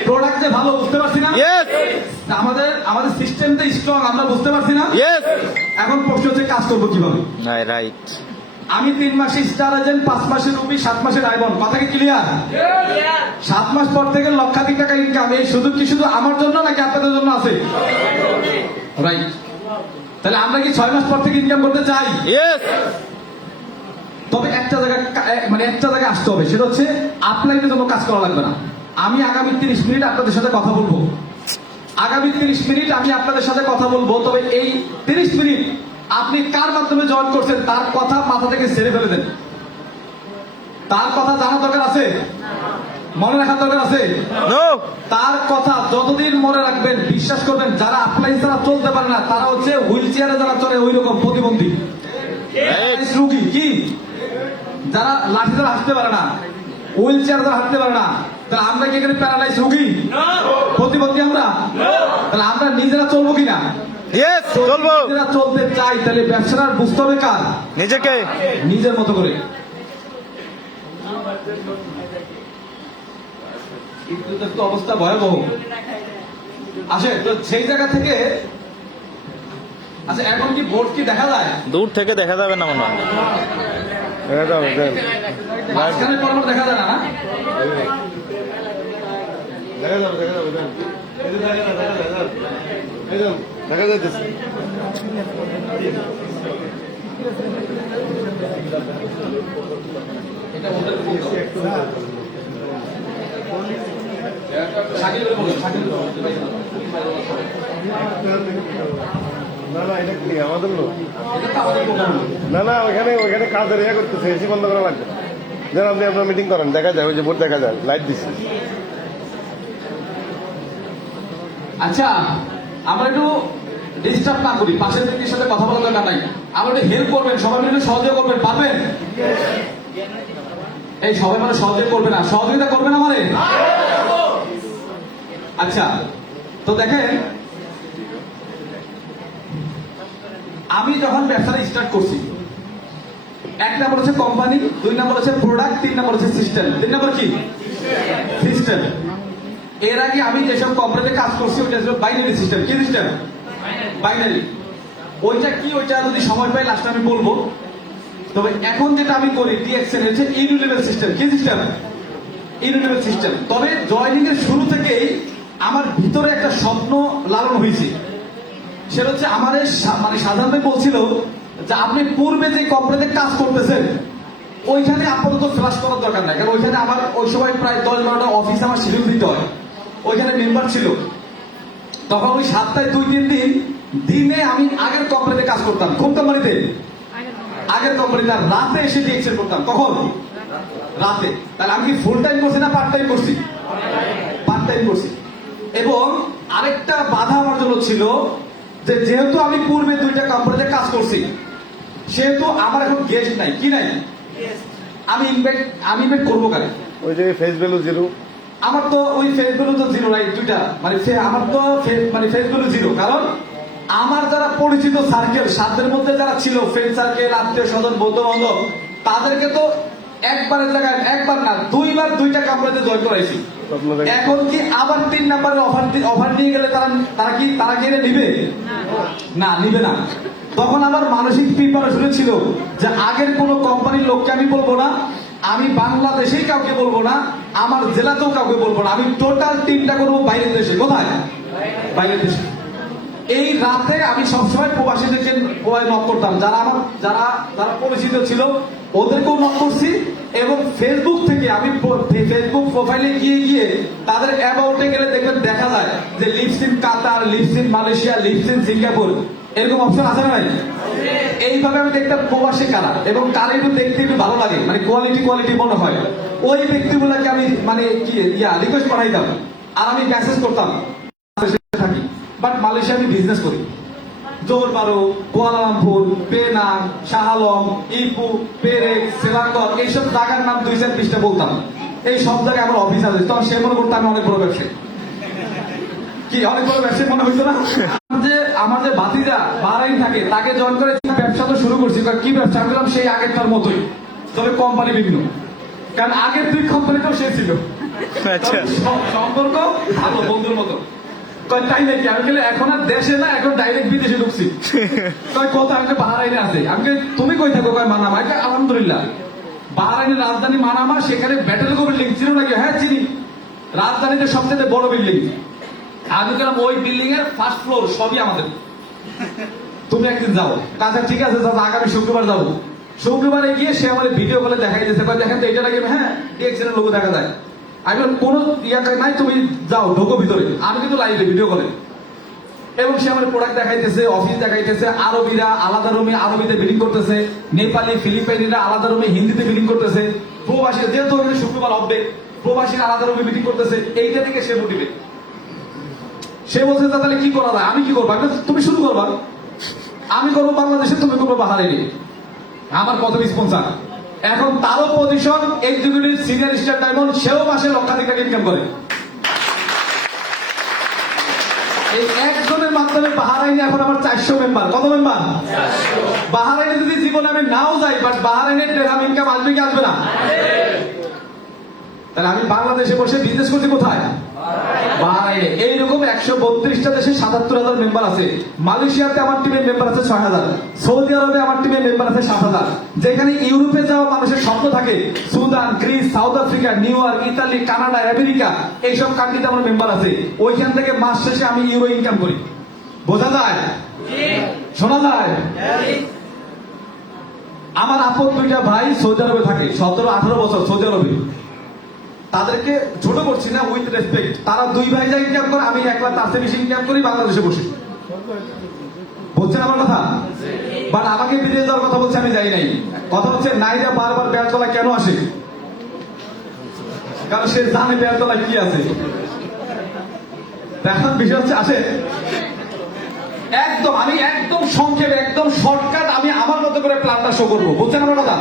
প্রোডাক্ট যে ভালো বুঝতে পারছি না, ইয়েস আমাদের সিস্টেমটা স্ট্রং আমরা বুঝতে পারছি না। ইয়েস। এখন প্রশ্ন হচ্ছে কাজ করবো কিভাবে? রাইট। আমি 3 মাসে স্টার এজেন্ট, 5 মাসের রুবি, 7 মাসের আইবন, কথা কি ক্লিয়ার? 7 মাস পর থেকে লক্ষাধিক টাকা ইনকাম। এই সুযোগ কি শুধু আমার জন্য নাকি আপনাদের জন্য আছে? রাইট। তাহলে আমরা কি 6 মাস পর থেকে ইনকাম করতে চাই? ইয়েস। তবে একটা জায়গায় আসতে হবে, সেটা হচ্ছে আপলাইনের জন্য কাজ করা লাগবে না। আমি আগামী 30 মিনিট আপনাদের সাথে কথা বলবো, তবে এই 30 মিনিট আপনি কার মাধ্যমে জয়েন করছেন তার কথা মাথা থেকে ছেড়ে ফেলে দেন। তার কথা জানা দরকার আছে, মনে রাখার দরকার আছে। নো। তার কথা যতদিন মনে রাখবেন, বিশ্বাস করবেন, যারা আপলাইন ছাড়া চলতে পারে না তারা হচ্ছে হুইল চেয়ারে যারা চলে ওই রকম প্রতিবন্ধী রোগী, কি যারা লাঠি দ্বারা হাঁটতে পারে না, হুইল চেয়ার দ্বারা হাঁটতে পারে না, তাহলে আমরা কি এখানে প্যারালাইজ রোগী, প্রতিবন্ধী আমরা? তাহলে আমরা নিজেরা চলবো কিনা? ইয়েস চলবো। নিজেরা চলতে চাই, তাহলে ব্যবসাটা বুঝতে হবে কার? নিজেকে। নিজের মতো করে। তো অবস্থা ভয়াবহ আসে। তো সেই জায়গা থেকে আচ্ছা, এখন কি বোর্ড কি দেখা যায়? দূর থেকে দেখা যাবে না মনে হয়। মাঝখানে পরপর দেখা যায় না, না? দেখা যাইতেছে। না না, এটা কি আমাদের লোক? না না, ওইখানে কাজের ইয়ে করতেছে, এসি বন্ধ করা লাগবে। যেন আপনি আপনার মিটিং করেন, দেখা যায়, ওই যে বোর্ড দেখা যায়, লাইট দিচ্ছে। আচ্ছা, আমরা একটু ডিস্টার্ব না করি, পাশের ব্যক্তির সাথে কথা বলার দরকার নাই। আমরা একটু হেল্প করবেন, সবাই মিলে সহযোগিতা করবেন, পারবেন? এই সবাই মানে সহযোগিতা করবে না, সহযোগিতা করবেন আমাদের? আচ্ছা, তো দেখেন, আমি যখন ব্যবসাটা স্টার্ট করছি, 1 নম্বর হচ্ছে কোম্পানি, 2 নম্বর হচ্ছে প্রোডাক্ট, 3 নম্বর হচ্ছে সিস্টেম। 3 নম্বর কি? সিস্টেম। এর আগে আমি যেসব কোম্পানিতে কাজ করছি ওইটা ছিল বাইনারি সিস্টেম। কি সিস্টেম? বাইনারি। ওইটা কি, ওইটা যদি সময় পাই লাস্টে আমি বলবো। তবে এখন যেটা আমি করি ডিএক্সএন হচ্ছে ইউনিলেভেল সিস্টেম। কি সিস্টেম? ইউনিলেভেল সিস্টেম। তবে জয়েনিং এর শুরু থেকেই আমার ভিতরে একটা স্বপ্ন লালন হয়েছে, সেটা হচ্ছে আমাদের সাধারণত বলছিল যে আপনি পূর্বে যে কোম্পানিতে কাজ করতেছেন ওইখানে আপাতত ফ্লাশ করার দরকার নাই, কারণ ওইখানে আমার ওই সময় প্রায় 10-12টা অফিস আমার শিডিউল দিতে হয়, ওইখানে মেম্বার ছিল। তখন ওই সপ্তাহে 2-3 দিন দিনে আমি আগের কোম্পানিতে কাজ করতাম। কোন কোম্পানিতে? আগের কোম্পানিতে। আর রাতে এসে ডিএক্সএন করতাম। কখন? রাতে। তাহলে আমি কি ফুল টাইম করছি না পার্ট টাইম করছি? পার্ট টাইম করছি। এবং আরেকটা বাধা আমার জন্য ছিল যে যেহেতু আমি পূর্বে 2টা কোম্পানিতে কাজ করছি, সেহেতু আমার এখন গেস্ট নাই। কি নাই? আমি ইনভাইট করবো কারে? ওই যে ফেস ভ্যালু 0। আমার তো ওই ফেস ভ্যালু তো 0 নাই, 2টা আমার তো ফেস ভ্যালু 0। কারণ আমার যারা পরিচিত সার্কেল, সাধ্যের মধ্যে যারা ছিল, ফ্রেন্ড সার্কেল, আত্মীয় স্বজন, বন্ধু বান্ধব, তাদেরকে তো একবারের জায়গায় একবার না 2বার 2টা কোম্পানিতে জয়েন করাইছি। এখন কি আবার 3 নাম্বারের অফার নিয়ে গেলে তারা কি এটা নিবে? না, নিবে না। তখন আমার মানসিক প্রিপারেশন ছিল যে আগের কোন কোম্পানির লোককে আমি বলবো না, আমি বাংলাদেশেই কাউকে বলবো না, আমার জেলাতেও কাউকে বলবো না, আমি টোটাল টিমটা করবো বাইরের দেশে। কোথায়? বাইরের দেশে। এই রাতে আমি সবসময় প্রবাসীদেরকে নক করতাম, যারা পরিচিত ছিল ওদেরকেও নক করছি। এবং ফেসবুক থেকে আমি ফেসবুক প্রোফাইলে গিয়ে তাদের অ্যাবাউটে গেলে দেখবেন দেখা যায় যে lives in Qatar, lives in Malaysia, lives in Singapore, এরকম অপশন আছে না নাই? এইভাবে আমি দেখতাম প্রবাসী কারা এবং কারা একটু দেখতে একটু ভালো লাগে, মানে কোয়ালিটি মনে হয়, ওই ব্যক্তিগুলোকে আমি মানে কি রিকোয়েস্ট পাঠাইতাম আর আমি মেসেজ করতাম থাকি। বাট মালয়েশিয়া আমি বিজনেস করি, জোরবারো, কুয়ালালামপুর, পেনাং, শাহ আলম, ইপু, পেরেক, সেলাঙ্গর, এইসব জায়গার নাম 2-4-20টা বলতাম। এই সব জায়গায় আমার অফিস আছে, তখন সে মনে করতো আমি অনেক বড় ব্যবসায়ী। কি অনেক বড় ব্যবসায়ী মনে হইতো না? আমার যে ভাতিজা বাহরাইন থাকে, তাকে জয়েন করে ব্যবসা তো শুরু করছি। কি ব্যবসা? আমি বললাম সেই আগেরটার মতোই, তবে কোম্পানি বিভিন্ন, কারণ আগের 2 কোম্পানিতেও সে ছিল। আচ্ছা, সম্পর্ক ভালো, বন্ধুর মতো। তাই নাকি? আমি বলি এখন আর দেশে না, এখন ডাইরেক্ট বিদেশে ঢুকছি। কথা আমি বাহরাইনে আছে। আমি তুমি কই থাকো? মানামা। আলহামদুলিল্লাহ, বাহরাইনের রাজধানী মানামা, সেখানে ব্যাটারি বিল্ডিং ছিল নাকি? হ্যাঁ চিনি, রাজধানীতে সবচেয়ে বড় বিল্ডিং। আমি গেলাম ওই বিল্ডিং এর ফার্স্ট ফ্লোর, সবই আমাদের। তুমি একদিন যাও। আচ্ছা ঠিক আছে, আগামী শুক্রবার যাবো। শুক্রবারে গিয়ে সে আমার ভিডিও কলে দেখাই দিয়েছে, দেখেন তো এটা নাকি? হ্যাঁ, ডিএক্সএল লোগো দেখা যায়। আমি কোন ইয়াটা নাই, তুমি যাও ঢোকো ভিতরে। আমি কিন্তু লাইভে ভিডিও করে, এবং সে আমার প্রোডাক্ট দেখাইতেছে, অফিস দেখাইতেছে। আরবিরা আলাদা রুমে আরবিতে বিলিং করতেছে, নেপালি ফিলিপাইনিরা আলাদা রুমে হিন্দিতে বিলিং করতেছে, প্রবাসী যেহেতু শুক্রবার হবে, প্রবাসীরা আলাদা রুমে মিটিং করতেছে। এইটা থেকে সে মোটিভেট। সে বলছে তাহলে কি করা যায়? আমি কি করবো? তুমি শুরু করবা, আমি করবো বাংলাদেশে, তুমি করবো বাহারাইনে। আমার প্রথম স্পন্সার। এখন তারও position executive senior star diamond, সেও মাসে লক্ষাধিক টাকা ইনকাম করে। এই একজনের মাধ্যমে বাহারাইনে এখন আমার 400 মেম্বার। কত মেম্বার? বাহারাইনে যদি জীবনে আমি নাও যাই, বাট বাহারাইনের ড্রেহাম ইনকাম আসবে কি আসবে না? তাহলে আমি বাংলাদেশে বসে বিজনেস করছি কোথায়? বাহারাইনে। এইরকম 132টা দেশে 77,000 মেম্বার আছে। মালয়েশিয়াতে আমার টিমের মেম্বার আছে 6,000। সৌদি আরবে আমার টিমের মেম্বার আছে 7,000। যেখানে ইউরোপে যাওয়া মানুষের স্বপ্ন থাকে, Sudan, Greece, south Africa, new York, Italy, Canada, America, এইসব কান্ট্রিতে আমার মেম্বার আছে। ওইখান থেকে মাস শেষে আমি ইউরো ইনকাম করি। বোঝা যায়? শোনা যায়? আমার আপন 2টা ভাই সৌদি আরবে থাকে, 17-18 বছর সৌদি আরবে। তাদেরকে ছোট করছি না, উইথ রেসপেক্ট। তারা 2 ভাই যা ইনকাম করে, আমি একলা তার চেয়ে বেশি ইনকাম করি বাংলাদেশে বসে। বুঝছেন আমার কথা? বাট আমাকে বিদেশ যাওয়ার কথা বলছে, আমি যাই নাই। কথা হচ্ছে নাইরা বারবার বেলতলা কেন আসে? কারণ সে জানে বেলতলা কি আছে। এখন বিষয় হচ্ছে আসে একদম, আমি একদম সংক্ষেপে, একদম শর্টকাট, আমি আমার মতো করে প্ল্যানটা শো করবো। বুঝছেন আমার কথা?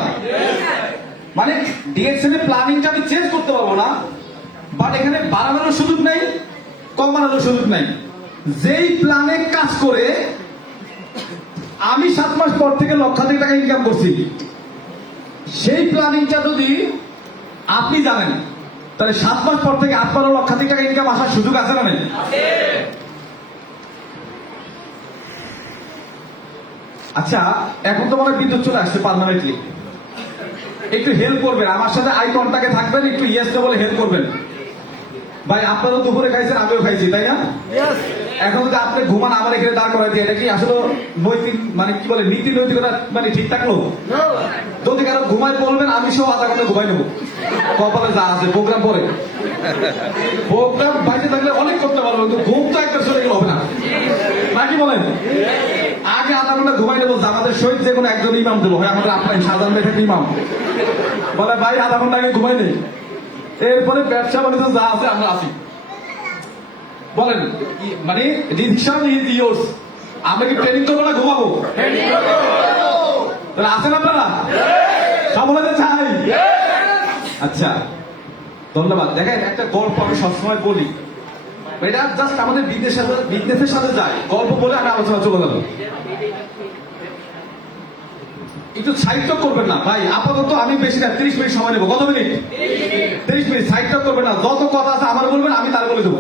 মানে ডিএক্সএল এর প্ল্যানিংটা আমি চেঞ্জ করতে পারবো না, বাট এখানে বাড়ানোর সুযোগ নাই, কমানোর সুযোগ নাই। যেই প্ল্যানে কাজ করে আমি 7 মাস পর থেকে লক্ষাধিক টাকা ইনকাম করছি, সেই প্ল্যানিংটা যদি আপনি জানেন, তাহলে 7 মাস পর থেকে আপনারও লক্ষাধিক টাকা ইনকাম আসার সুযোগ আছে না? নেই? আচ্ছা, এখন তো মনে হয় বিদ্যুৎ চলে আসছে পার্মানেন্টলি। একটু হেল্প করবেন, আমার সাথে আই কন্টাক্টে থাকবেন, একটু ইয়েস বলে হেল্প করবেন। ভাই আপনারও দুপুরে খাইছেন, আমিও খাইছি, তাই না? এখন যদি আপনি ঘুমান আমার এখানে দাঁড় করাই দিয়ে, এটা কি আসলে নৈতিক, মানে কি বলে, নীতি নৈতিকতা মানে ঠিক থাকলো? যদি কারো ঘুমায় বলবেন, আমি সহ আধা ঘন্টা ঘুমাই নেবো। কপালে যা আছে, প্রোগ্রাম পরে, প্রোগ্রাম বাইরে থাকলে অনেক করতে পারবো, কিন্তু ঘুম তো একবার চলে গেলে হবে না, নাকি বলেন? আগে আধা ঘন্টা ঘুমাই নেবো। আমাদের শহীদ যে কোনো একজন ইমাম দেবো, হয় আমাদের আপনার সাধারণ বেঠে ইমাম বলে, ভাই আধা ঘন্টা আগে ঘুমাই নেই, এরপরে ব্যবসা বাণিজ্য যা আছে আমরা আসি। বলেন মানে ডিসিশন ইজ ইয়োর্স। আমরা কি ট্রেনিং করবো না ঘুমাবো? আছেন আপনারা? সবাই চাই। আচ্ছা, ধন্যবাদ। দেখেন, একটা গল্প আমি সবসময় বলি, এটা জাস্ট আমাদের বিজনেসের সাথে যায়। গল্প বলে আমি আলোচনা চলে গেল। একটু সাইড টক করবেন না ভাই, আপাতত আমি বেশি না, 30 মিনিট সময় নেবো। কত মিনিট? 30 মিনিট। সাইড টক করবেন না, যত কথা আছে আমার বলবেন, আমি তার বলে দেবো।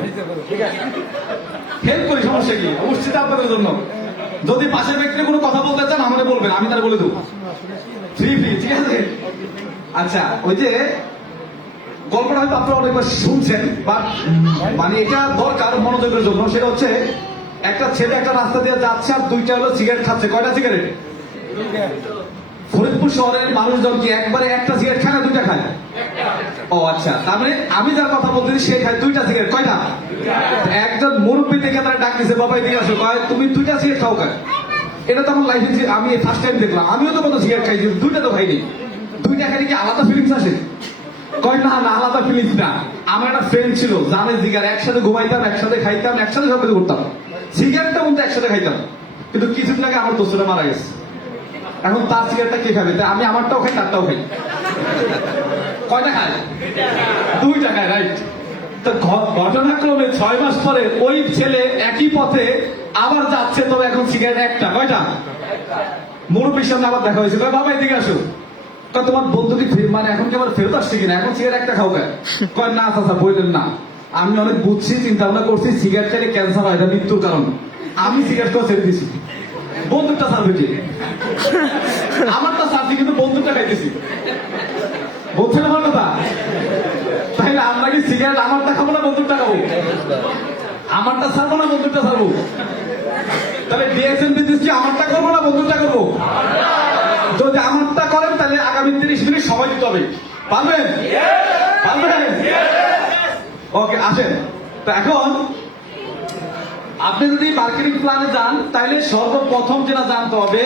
হেল্প করি, সমস্যা কি? অবশ্যই আপনাদের জন্য। যদি পাশের ব্যক্তির কোনো কথা বলতে চান আমাকে বলবেন, আমি তার বলে দেবো। ফ্রি, ঠিক আছে? আচ্ছা, ওই যে গল্পটা হয়তো আপনারা অনেকবার শুনছেন, বাট মানে এটা দরকার মনোযোগের জন্য। সেটা হচ্ছে, একটা ছেলে একটা রাস্তা দিয়ে যাচ্ছে, আর 2টা হলো সিগারেট খাচ্ছে। কয়টা সিগারেট? ফরিদপুর শহরের মানুষজন কি একবারে একটা সিগারেট খায় না 2টা খায়? ও আচ্ছা, তার মানে আমি যার কথা বলতেছি সে খায় 2টা সিগারেট। কয়টা? একজন মুরব্বী থেকে তারা ডাক দিছে, বাবা এদিকে আসো, তুমি 2টা সিগারেট খাও খায়? এটা তো আমার লাইফে আমি ফার্স্ট টাইম দেখলাম। আমিও তো কত সিগারেট খাইছি, দুইটা তো খাইনি। দুইটা খাইলে কি আলাদা ফিলিংস আসে? কয় না না, আলাদা ফিলিংস না। আমার একটা ফ্রেন্ড ছিল, জানে জিগার, একসাথে ঘুমাইতাম, একসাথে খাইতাম, একসাথে সব কিছু করতাম, সিগারেটটা মধ্যে একসাথে খাইতাম। কিন্তু কিছুদিন আগে আমার দোস্তরা মারা গেছে। এখন তার সিগারেটটা কে খাবে? তাই আমি আমারটাও খাই, তারটাও খাই। কয়টা খায়? দুইটা খায়, রাইট। তো ঘটনাক্রমে 6 মাস পরে ওই ছেলে একই পথে আবার যাচ্ছে, তবে এখন সিগারেট একটা। কয়টা? মুরব্বীর সামনে আবার দেখা হয়েছে, কয় বাবা এদিকে আসো। কয় তোমার বন্ধু কি মানে এখন কি আবার ফেরত আসছে কিনা, এখন সিগারেট একটা খাও কেন? কয় না চাচা বললেন না, আমি অনেক বুঝছি, চিন্তা ভাবনা করছি, সিগারেট খেলে ক্যান্সার হয়, এটা মৃত্যুর কারণ। আমি সিগারেট খাওয়া ছেড়ে দিছি, বন্দুকটা ছাড়বে কি? আমারটা ছাড়ছি কিন্তু বন্দুকটা খাইতেছি। বলছেন আমার কথা? তাইলে আমরা কি সিগারেট আমারটা খাবো না বন্দুকটা খাবো? আমারটা ছাড়বো না বন্দুকটা ছাড়বো? তাহলে ডিএক্সএন বিজনেস কি আমারটা করবো না বন্দুকটা করবো? যদি আমারটা করেন তাহলে আগামী 30 মিনিট সময় দিতে হবে। পারবেন? পারবেন? ওকে, আসেন। তো এখন আপনি যদি মার্কেটিং প্ল্যানে যান, তাহলে সর্বপ্রথম যেটা জানতে হবে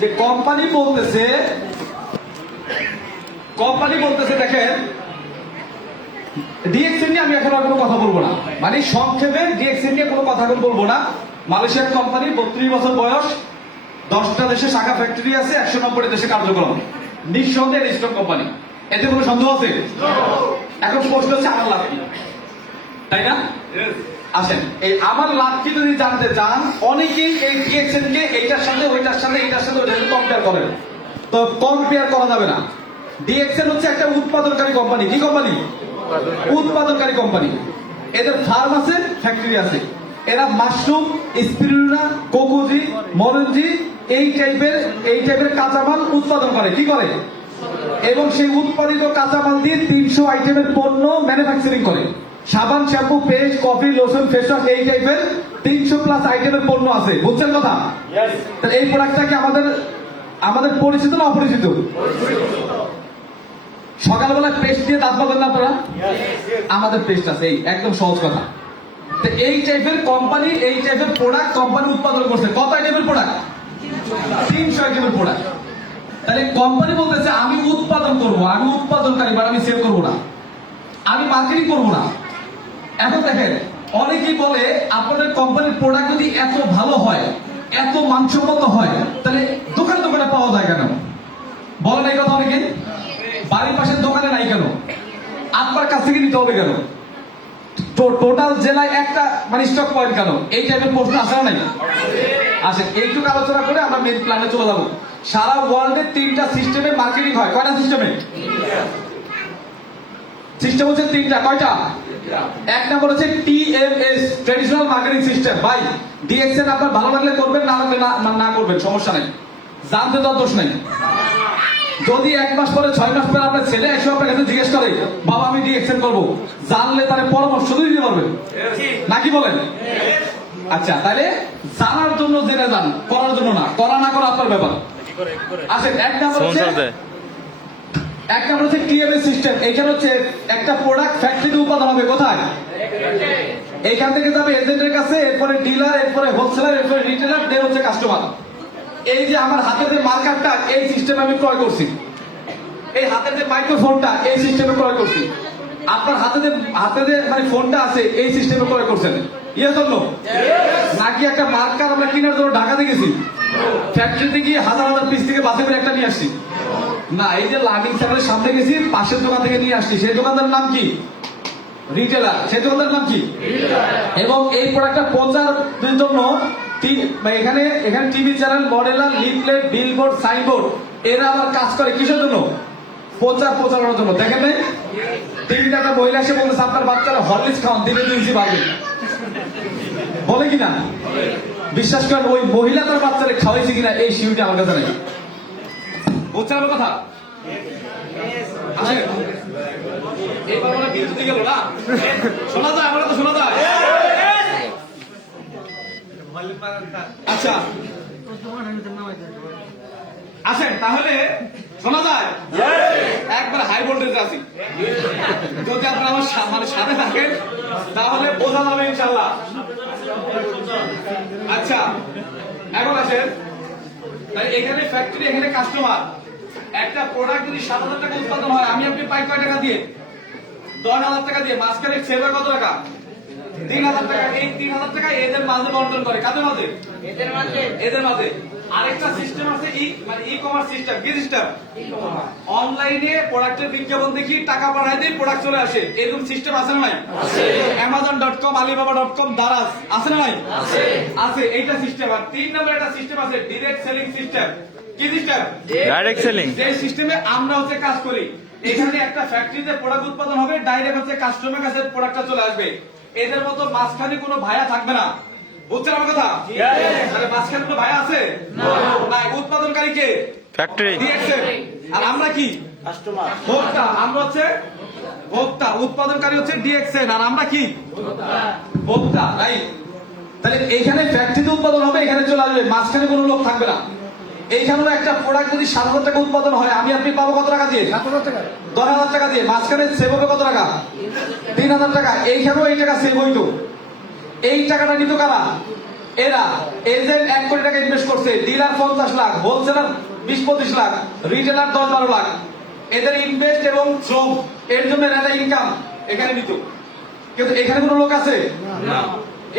যে কোম্পানি বলতেছে দেখেন, ডিএক্সএন নিয়ে আমি এখন আর কোনো কথা বলবো না, মানে সংক্ষেপে ডিএক্সএন নিয়ে কোনো কথা এখন বলবো না। মালয়েশিয়ার কোম্পানি, 32 বছর বয়স, 10টা দেশে শাখা ফ্যাক্টরি আছে, 190 দেশে কার্যক্রম, নিঃসন্দেহে স্টক কোম্পানি। এতে কোনো সন্দেহ আছে? এখন প্রশ্ন হচ্ছে আমার লাভ কি, তাই না? আসেন, এই আমার লাভ কি যদি জানতে চান, অনেকেই এই ডিএক্সএন কে এইটার সাথে ওইটার সাথে এইটার সাথে ওইটার সাথে কম্পেয়ার করেন। তো কম্পেয়ার করা যাবে না। ডিএক্সএন হচ্ছে একটা উৎপাদনকারী কোম্পানি। কি কোম্পানি? উৎপাদনকারী কোম্পানি। এদের ফার্ম আছে, ফ্যাক্টরি আছে। এরা মাশরুম, স্পিরুলিনা, কোকোজি, মরঞ্জি এই টাইপের কাঁচামাল উৎপাদন করে। কি করে? এবং সেই উৎপাদিত কাঁচামাল দিয়ে 300 আইটেমের পণ্য ম্যানুফ্যাকচারিং করে। সাবান, shampoo, paste, coffee, lotion, face wash, এই টাইপের 300+ আইটেমের পণ্য আছে। বুঝছেন কথা? তাহলে এই প্রোডাক্টটা কি আমাদের পরিচিত না অপরিচিত? সকালবেলা পেস্ট দিয়ে দাঁত মাজেন না আপনারা? আমাদের পেস্ট আছে, এই একদম সহজ কথা। তো এই টাইপের কোম্পানি, এই টাইপের প্রোডাক্ট কোম্পানি উৎপাদন করছে। কত আইটেমের প্রোডাক্ট? 300 আইটেমের প্রোডাক্ট। তাহলে কোম্পানি বলতেছে আমি উৎপাদন করব, আমি উৎপাদনকারী, বাট আমি সেল করব না, আমি মার্কেটিং করব না। এখন দেখেন, অনেকেই বলে আপনাদের কোম্পানির প্রোডাক্ট যদি এত ভালো হয়, এত মানসম্মত হয়, তাহলে দোকানে দোকানে পাওয়া যায় কেন? বলেন এই কথা অনেকে। বাড়ির পাশের দোকানে নাই কেন? আপনার কাছ থেকে নিতে হবে কেন? টোটাল জেলায় একটা মানে স্টক পয়েন্ট কেন? এই টাইপের প্রশ্ন আসে না নাই? আসে। এইটুকু আলোচনা করে আমরা মেইন প্ল্যানে চলে যাবো। সারা ওয়ার্ল্ডে 3টা সিস্টেমে মার্কেটিং হয়। কয়টা সিস্টেমে? সিস্টেম হচ্ছে 3টা। কয়টা? এক নম্বর হচ্ছে TMS, ট্রেডিশনাল মার্কেটিং সিস্টেম। ভাই, ডিএক্সএন আপনার ভালো লাগলে করবেন, না লাগলে না করবেন, সমস্যা নেই, জানতে তো দোষ নেই। যদি 1 মাস পরে 6 মাস পরে আপনার ছেলে এসে আপনার কাছে জিজ্ঞেস করে বাবা আমি ডিএক্সএন করবো, জানলে তাহলে পরামর্শ দিতে পারবেন নাকি বলেন? আচ্ছা, তাহলে জানার জন্য জেনে যান, করার জন্য না। করা না করা আপনার ব্যাপার। আসেন, এক নম্বর হচ্ছে TMS সিস্টেম। এইখানে হচ্ছে একটা প্রোডাক্ট ফ্যাক্টরিতে উৎপাদন হবে। কোথায়? এইখান থেকে যাবে এজেন্টের কাছে, এরপরে ডিলার, এরপরে হোলসেলার, এরপরে রিটেলার, দেন হচ্ছে কাস্টমার। এই যে আমার হাতের যে মার্কারটা, এই সিস্টেমে আমি ক্রয় করছি। এই হাতের যে মাইক্রোফোনটা, এই সিস্টেমে ক্রয় করছি। আপনার হাতে যে মানে ফোনটা আছে, এই সিস্টেমে ক্রয় করছেন। ইয়ে জন্য নাকি একটা মার্কার আমরা কেনার জন্য ঢাকাতে গেছি, ফ্যাক্টরিতে গিয়ে হাজার হাজার পিস থেকে বাসে করে একটা নিয়ে আসছি? না, এই যে লার্নিং সেন্টারের সামনে গেছি, পাশের দোকান থেকে নিয়ে আসছি। সেই দোকানদার নাম কি? রিটেলার। সেই দোকানদার নাম কি? এবং এই প্রোডাক্টটা প্রচারের জন্য এখানে TV channel, মডেলার, leaflet, billboard, signboard, এরা আবার কাজ করে কিসের জন্য? প্রচারের জন্য। দেখেন নাই টিভিতে একটা মহিলা এসে বলতেছে আপনার বাচ্চারা হরলিক্স খাওয়ান, দিনে 2 ইঞ্চি বাড়বে, বলে কিনা? বিশ্বাস করেন, ওই মহিলা তার বাচ্চারা খাওয়াইছে কিনা এই শিউটি আমার কাছে নেই। বুঝছেন আমার কথা? এবার আমরা বিরতি গেল না, শোনা যায়? আমরা তো শোনা যায়। আচ্ছা, আসেন তাহলে শোনা যায়? একবার হাই ভোল্টেজে আছি। যদি আপনারা আমার মানে সাথে থাকেন তাহলে বোঝা যাবে ইনশাল্লাহ। আচ্ছা, এখন আসেন, তাই এখানে ফ্যাক্টরি, এখানে কাস্টমার। একটা প্রোডাক্ট যদি 7,000 টাকা উৎপাদন হয়, আমি আপনি পাই কয় টাকা দিয়ে? 10,000 টাকা দিয়ে। মাঝখানে সেল হয় কত টাকা? 3,000 টাকা। এই 3,000 টাকা এদের মাঝে বন্টন করে। কাদের মাঝে? এদের মাঝে। আরেকটা সিস্টেম আছে, ই কমার্স সিস্টেম। কি সিস্টেম? অনলাইনে প্রোডাক্টের বিজ্ঞাপন দেখি, টাকা পাঠাই দিই, প্রোডাক্ট চলে আসে। এরকম সিস্টেম আছে না নাই? Amazon.com, Alibaba.com, দারাজ আছে না নাই? আছে। এইটা সিস্টেম। আর 3 নম্বর একটা সিস্টেম আছে, ডিরেক্ট সেলিং সিস্টেম। কি সিস্টেম? Direct selling. যে সিস্টেমে আমরা হচ্ছে কাজ করি। এখানে একটা ফ্যাক্টরিতে প্রোডাক্ট উৎপাদন হবে, ডাইরেক্ট হচ্ছে কাস্টমারের কাছে প্রোডাক্টটা চলে আসবে। এদের মতো মাঝখানে কোনো ভাইয়া থাকবে না। বুঝছেন আমার কথা? তাহলে মাঝখানে কোনো ভাইয়া আছে? না। উৎপাদনকারী কে? ফ্যাক্টরি। ডিএক্সএন। আর আমরা কি? কাস্টমার, ভোক্তা। আমরা হচ্ছে ভোক্তা, উৎপাদনকারী হচ্ছে ডিএক্সএন, আর আমরা কি? ভোক্তা। রাইট। তাহলে এইখানে ফ্যাক্টরিতে উৎপাদন হবে, এখানে চলে আসবে, মাঝখানে কোনো লোক থাকবে না। এইখানেও একটা প্রোডাক্ট যদি 7,000 টাকা উৎপাদন হয়, আমি আপনি পাবো কত টাকা দিয়ে? 10,000 টাকা দিয়ে। মাঝখানে সেভ হবে কত টাকা? 3,000 টাকা। এইখানেও এই টাকা সেভ হইতো। এই টাকাটা নিত কারা? এরা। এজেন্ট 1 কোটি টাকা ইনভেস্ট করছে, dealer 50 lakh, wholesaler 20-25 lakh, retailer 10-12 lakh. এদের ইনভেস্ট এবং শ্রম, এর জন্য এরা ইনকাম এখানে নিত। কিন্তু এখানে কোনো লোক আছে না।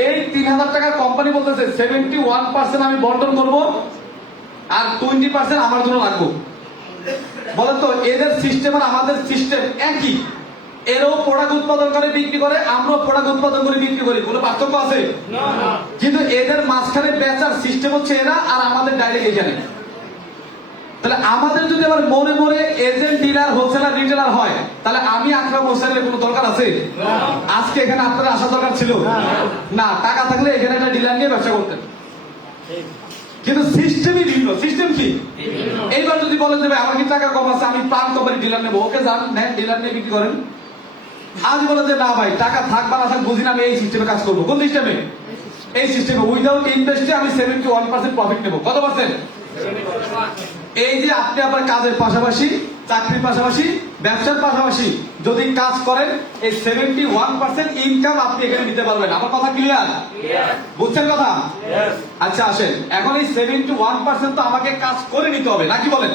এই 3,000 টাকার কোম্পানি বলতেছে 71% আমি বন্টন করবো, আর 20% আমার জন্য রাখবো। বলেন তো, এদের সিস্টেম আর আমাদের সিস্টেম একই। এরাও প্রোডাক্ট উৎপাদন করে বিক্রি করে, আমরাও প্রোডাক্ট উৎপাদন করে বিক্রি করি। কোনো পার্থক্য আছে? কিন্তু এদের মাঝখানে বেচার সিস্টেম হচ্ছে এরা, আর আমাদের ডাইরেক্ট এখানে। তাহলে আমাদের যদি আবার মনে মনে এজেন্ট, ডিলার, হোলসেলার, রিটেলার হয়, তাহলে আমি আকরাম হোসেনের কোনো দরকার আছে? আজকে এখানে আপনার আসা দরকার ছিল না। টাকা থাকলে এখানে একটা ডিলার নিয়ে ব্যবসা করতেন। কিন্তু সিস্টেমই ভিন্ন। সিস্টেম কি? এইবার যদি বলেন যে আমার কি টাকা কম আছে, আমি প্রাণ কোম্পানি ডিলার নেবো, ওকে যান, নেন, ডিলার নিয়ে বিক্রি করেন। আজ বলেন যে না ভাই, টাকা থাক বা না থাক বুঝি না, আমি এই সিস্টেমে কাজ করবো। কোন সিস্টেমে? এই সিস্টেমে। উইদাউট ইনভেস্টে আমি 71% প্রফিট নেবো। কত পার্সেন্ট? এই যে আপনি আপনার কাজের পাশাপাশি, চাকরির পাশাপাশি, ব্যবসার পাশাপাশি যদি কাজ করেন, এই 71% ইনকাম আপনি এখানে নিতে পারবেন। আমার কথা ক্লিয়ার? বুঝছেন কথা? আচ্ছা আসেন, এখন এই 71% তো আমাকে কাজ করে নিতে হবে, নাকি বলেন?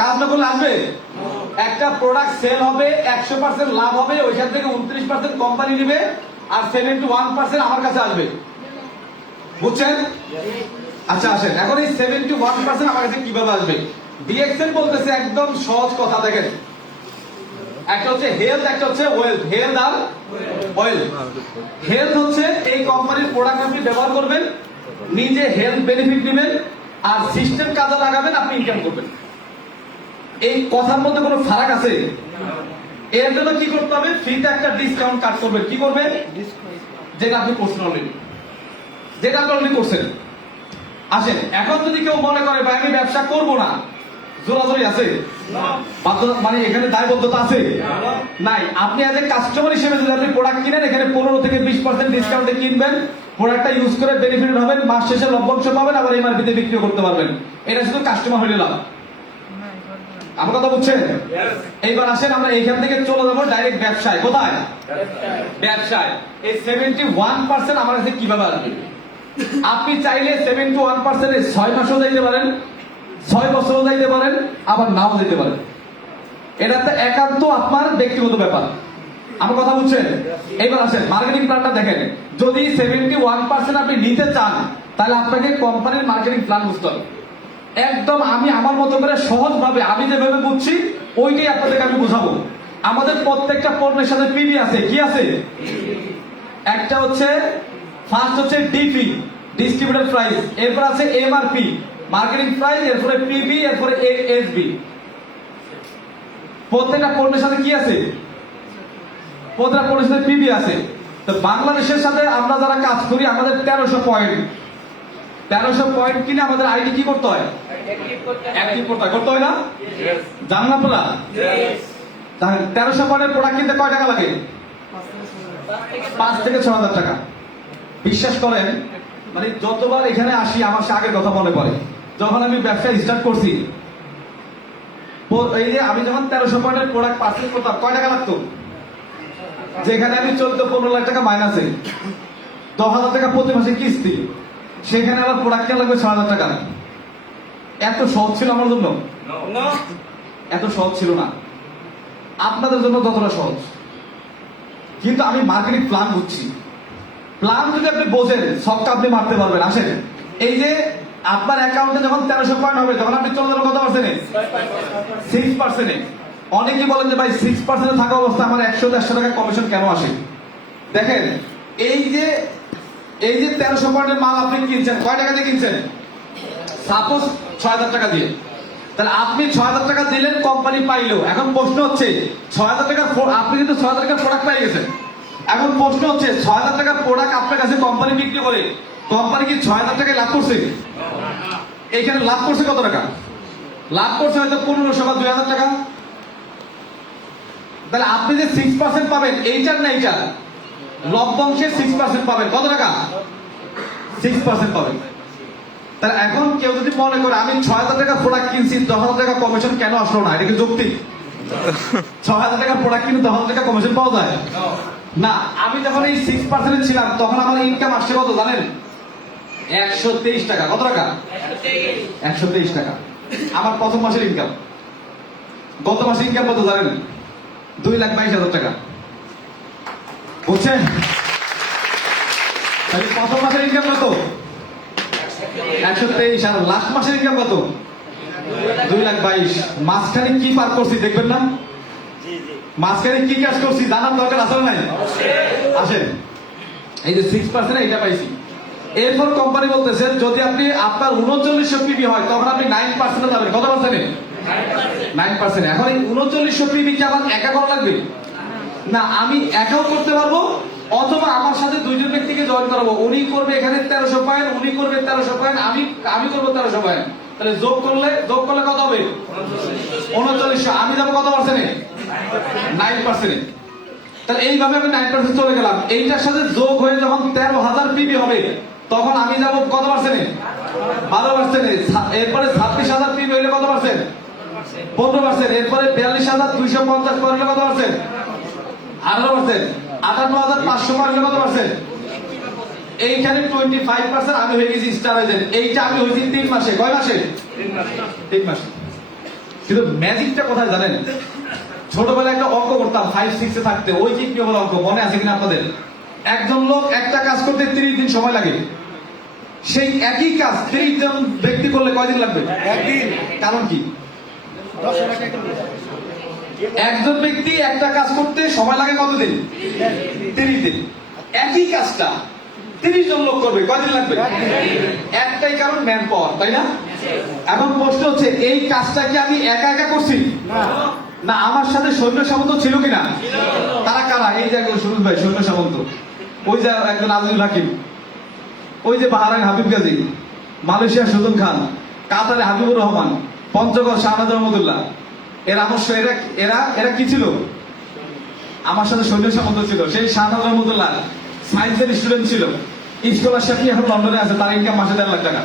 কাজ না করলে আসবে? একটা প্রোডাক্ট সেল হবে, 100% লাভ হবে, ওইখান থেকে 29% কোম্পানি নিবে, আর 71% আমার কাছে আসবে। বুঝছেন? আচ্ছা আসেন, এখন এই 71% আমার কাছে কিভাবে আসবে? ডিএক্সএন বলতেছে একদম সহজ কথা। দেখেন, একটা হচ্ছে হেলথ, একটা হচ্ছে ওয়েলথ। হেলথ আর ওয়েলথ। হেলথ হচ্ছে এই কোম্পানির প্রোডাক্ট আপনি ব্যবহার করবেন, নিজে হেলথ বেনিফিট নেবেন, আর সিস্টেম কাজে লাগাবেন, আপনি ইনকাম করবেন। এই কথার মধ্যে কোনো ফারাক আছে? এর জন্য কি করতে হবে? ফ্রিতে একটা ডিসকাউন্ট কাট করবেন। কি করবেন? যেটা আপনি করছেন অলরেডি, যেটা আপনি অলরেডি করছেন। আসেন, এখন যদি কেউ মনে করে ভাই আমি ব্যবসা করব না, জোরাজোরি আছে? মানে এখানে দায়বদ্ধতা আছে? নাই। আপনি এজ এ কাস্টমার হিসেবে যদি আপনি প্রোডাক্ট কিনেন, এখানে 15 থেকে 20% ডিসকাউন্টে কিনবেন, প্রোডাক্টটা ইউজ করে বেনিফিট হবেন, মাস শেষে লভ্যাংশ পাবেন, আবার এমআরপিতে বিক্রি করতে পারবেন। এটা শুধু কাস্টমার হয়ে লাভ। আমার কথা বুঝছেন? এইবার আসেন, আমরা এইখান থেকে চলে যাবো ডাইরেক্ট ব্যবসায়। কোথায়? ব্যবসায়। এই 71% আমার কাছে কিভাবে আসবে? আপনি চাইলে 71% 6 মাসও যাইতে পারেন, 6 বছরও যাইতে পারেন, আবার নাও যেতে পারেন। এটা তো একান্ত আপনার ব্যক্তিগত ব্যাপার। আমার কথা বুঝছেন? এইবার আসেন, মার্কেটিং প্ল্যানটা দেখেন। যদি 71% আপনি নিতে চান, তাহলে আপনাকে কোম্পানির মার্কেটিং প্ল্যান বুঝতে হবে। একদম আমি আমার মতো করে সহজ ভাবে, আমি যেভাবে বুঝছি ওইটাই আপনাদেরকে আমি বুঝাবো। আমাদের প্রত্যেকটা পণ্যের সাথে পিবি আছে। কি আছে? একটা হচ্ছে, ফার্স্ট হচ্ছে ডিপি, ডিস্ট্রিবিউটর প্রাইস, এরপর আছে এমআরপি, মার্কেটিং প্রাইস, এরপরে পিবি, এরপরে এসবি। প্রত্যেকটা পণ্যের সাথে কি আছে? প্রত্যেকটা পণ্যের সাথে পিবি আছে। তো বাংলাদেশের সাথে আমরা যারা কাজ করি, আমাদের 1300 পয়েন্ট, 1300 পয়েন্ট কিনে আমাদের আইডি কি করতে হয়? অ্যাক্টিভ করতে হয় না? জানেন আপনারা? তাহলে 1300 পয়েন্টের প্রোডাক্ট কিনতে কয় টাকা লাগে? 5 থেকে 6,000 টাকা। বিশ্বাস করেন, মানে যতবার এখানে আসি আমার সে আগের কথা মনে পড়ে। যখন আমি ব্যবসা স্টার্ট করছি, এই যে আমি যখন 1300 পয়েন্টের প্রোডাক্ট পারচেজ করতাম, কয় টাকা লাগতো? যেখানে আমি চলতো 15 লাখ টাকা মাইনাসে, 10,000 টাকা প্রতি মাসে কিস্তি, সেখানে আবার প্রোডাক্ট কেনা লাগবে 6,000 টাকা। এত সহজ ছিল আমার জন্য? এত সহজ ছিল না। আপনাদের জন্য যতটা সহজ। কিন্তু আমি মার্কেটিং প্ল্যান বুঝছি। প্ল্যান যদি আপনি বোঝেন, সবটা আপনি মারতে পারবেন। আসেন, এই যে আপনার অ্যাকাউন্টে যখন 1300 পয়েন্ট হবে তখন আপনি চলে যাবেন কত পার্সেন্টে? 6%। অনেকেই বলেন যে ভাই 6% থাকা অবস্থা আমার 100-150 টাকা কমিশন কেন আসে? দেখেন, এই যে 1300 পয়েন্টের মাল আপনি কিনছেন কয় টাকা দিয়ে কিনছেন? সাপোজ 6,000 টাকা দিয়ে। তাহলে আপনি 6,000 টাকা দিলেন, কোম্পানি পাইলো। এখন প্রশ্ন হচ্ছে 6,000 টাকার আপনি কিন্তু 6,000 টাকার প্রোডাক্ট পেয়ে গেছেন। এখন প্রশ্ন হচ্ছে 6,000 টাকার প্রোডাক্ট আপনার কাছে কোম্পানি বিক্রি করে, কোম্পানি কি 6,000 টাকায় লাভ করছে? এইখানে লাভ করছে কত টাকা? লাভ করছে হয়তো 1,500 বা 2,000 টাকা। তাহলে আপনি যে 6% পাবেন, এইটার না এইটার লভ্যাংশের 6% পাবেন। কত টাকা? 6% পাবেন। তাহলে এখন কেউ যদি মনে করে আমি 6,000 টাকা প্রোডাক্ট কিনছি, 10,000 টাকা কমিশন কেন আসলো না? এটা কি যৌক্তিক? 6,000 টাকার প্রোডাক্ট কিনে 10,000 টাকা কমিশন পাওয়া যায় না। আমি যখন এই 6% ছিলাম তখন আমার ইনকাম আসছে কত জানেন? 123 টাকা। কত টাকা? 123 টাকা আমার প্রথম মাসের ইনকাম। গত মাসের ইনকাম কত জানেন? 2,22,000 টাকা। বুঝছেন? তাহলে প্রথম মাসের ইনকাম কত? 123। আর লাস্ট মাসের ইনকাম কত? 2,22,000। মাঝখানে কি পার করছি দেখবেন না? মাঝখানে কি কাজ করছি জানার দরকার আছে না? আসেন, এই যে 6% এটা পাইছি। এরপর কোম্পানি বলতেছে যদি আপনি আপনার 3900 পিবি হয় তখন আপনি 9% যাবেন। কত পার্সেন্টে? 9%। এখন এই 3900 পিবি কি আমার একা করা লাগবে? না, আমি একাও করতে পারবো, অথবা আমার সাথে দুইজন ব্যক্তিকে জয়েন করাবো। উনি করবে এখানে 1300 পয়েন্ট, উনি করবে 1300 পয়েন্ট, আমি করবো 1300 পয়েন্ট। তাহলে যোগ করলে কত হবে? 3900। আমি যাবো কত পার্সেন্টে? 9%। তাহলে এইভাবে আমি 9% চলে গেলাম। এইটার সাথে যোগ হয়ে যখন 13,000 পিবি হবে তখন আমি যাবো কত পার্সেন্টে? 12%। এরপরে 26,000 পিবি হইলে কত পার্সেন্ট? 15%। এরপরে 42,250 পয়েন্ট হলে কত পার্সেন্ট? 18%। 58,500 পয়েন্ট হলে কত পার্সেন্ট? এইখানে 25% আমি হয়ে গেছি স্টার এজেন্ট। এইটা আমি হয়েছি 3 মাসে। কয় মাসে? 3 মাসে। কিন্তু ম্যাজিকটা কোথায় জানেন? ছোটবেলায় একটা অঙ্ক করতাম 5-6 এ থাকতে, ওই যে কি হলো অঙ্ক মনে আছে কিনা আপনাদের? একজন লোক একটা কাজ করতে 30 দিন সময় লাগে। সেই একই কাজ 30 জন ব্যক্তি করলে কয়দিন লাগবে? একদিন। কারণ কি? একজন ব্যক্তি একটা কাজ করতে সময় লাগে কতদিন? 30 দিন। একই কাজটা 30 জন লোক করবে, কয়দিন লাগবে? একটাই কারণ, ম্যান পাওয়ার, তাই না? এখন প্রশ্ন হচ্ছে এই কাজটা কি আমি একা একা করছি? না, আমার সাথে সৈন্য সামন্ত ছিল কিনা? তারা কারা? এই যে একজন সুরজ ভাই সৈন্য সামন্ত, ওই যে একজন আজিজুল হাকিম, ওই যে বাহারাইন হাবিব গাজী, মালয়েশিয়ার সুজন খান, কাতারে হাবিবুর রহমান, পঞ্চগড় শাহনাজ রহমতুল্লাহ। এরা অবশ্য এরা কি ছিল? আমার সাথে সৈন্য সামন্ত ছিল। সেই শাহনাজ রহমতুল্লাহ সায়েন্সের স্টুডেন্ট ছিল, স্কলারশিপ নিয়ে এখন লন্ডনে আছে, তার ইনকাম মাসে 1.5 লাখ টাকা।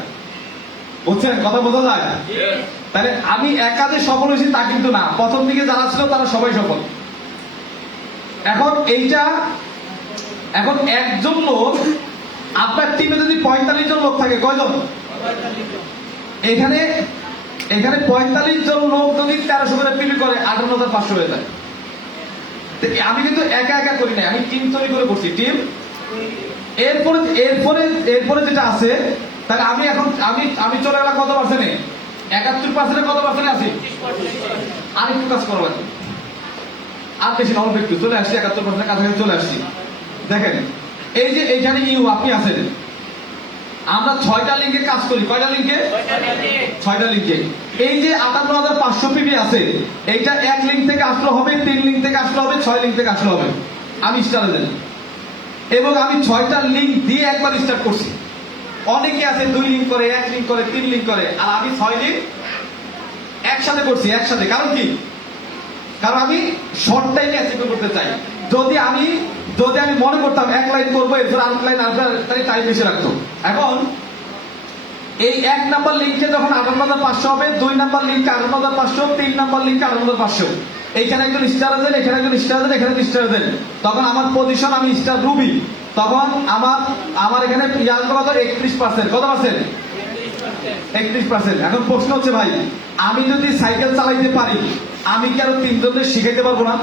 বুঝছেন? কথা বোঝা যায়? তাহলে আমি একা যে সফল হয়েছি তা কিন্তু না, প্রথম দিকে যারা ছিল তারা সবাই সফল। এখন একজন লোক, আপনার টিমে যদি 45 জন লোক থাকে, কয়জন? এখানে 45 জন লোক যদি 1300 করে পিলি করে 58,500 হয়ে যায়। আমি কিন্তু একা একা করি না, আমি টিম তৈরি করে করছি। টিম এরপরে যেটা আছে, তাহলে আমি চলে গেলাম কত পার্সেন্টে? 71%। কত পার্সেন্টে আছি? আর একটু কাজ করা লাগে, আর বেশি না, অল্প একটু চলে আসছি, 71% কাছাকাছি চলে আসছি। দেখেন, এই যে এইখানে আপনি আছেন, আমরা 6টা লিঙ্কে কাজ করি। কয়টা লিঙ্কে? 6টা লিঙ্কে। এই যে 58,500 পিবি আছে, এইটা 1 লিঙ্ক থেকে আসলে হবে, 3 লিঙ্ক থেকে আসলে হবে, 6 লিঙ্ক থেকে আসলে হবে। আমি স্টারে দেন, এবং আমি 6টা লিঙ্ক দিয়ে একবার স্টার্ট করছি। অনেকে আছে 2 লিঙ্ক করে, 1 লিঙ্ক করে, 3 লিঙ্ক করে, আর আমি 6 লিঙ্ক একসাথে করছি। একসাথে কারণ কি? কারণ আমি শর্ট টাইমে অ্যাচিভ করতে চাই। যদি আমি মনে করতাম 1 লাইন করবো, এরপর আরেক লাইন তাই টাইম বেশি রাখতো। এখন এই 1 নাম্বার লিঙ্কে যখন 58,500 হবে, 2 নাম্বার লিঙ্কে 58,500, 3 নাম্বার লিঙ্কে 58,500, এইখানে একজন স্টার দেন, এখানে একজন স্টার দেন, এখানে স্টার দেন, তখন আমার পজিশন আমি স্টার রুবি, তখন আমার এখানে ইয়ার কত 31%, কত পার্সেন্ট? 31%। এখন প্রশ্ন হচ্ছে ভাই, আমি যদি সাইকেল চালাইতে পারি, আমি কি আরো 3 জনের শিখাইতে পারবো না?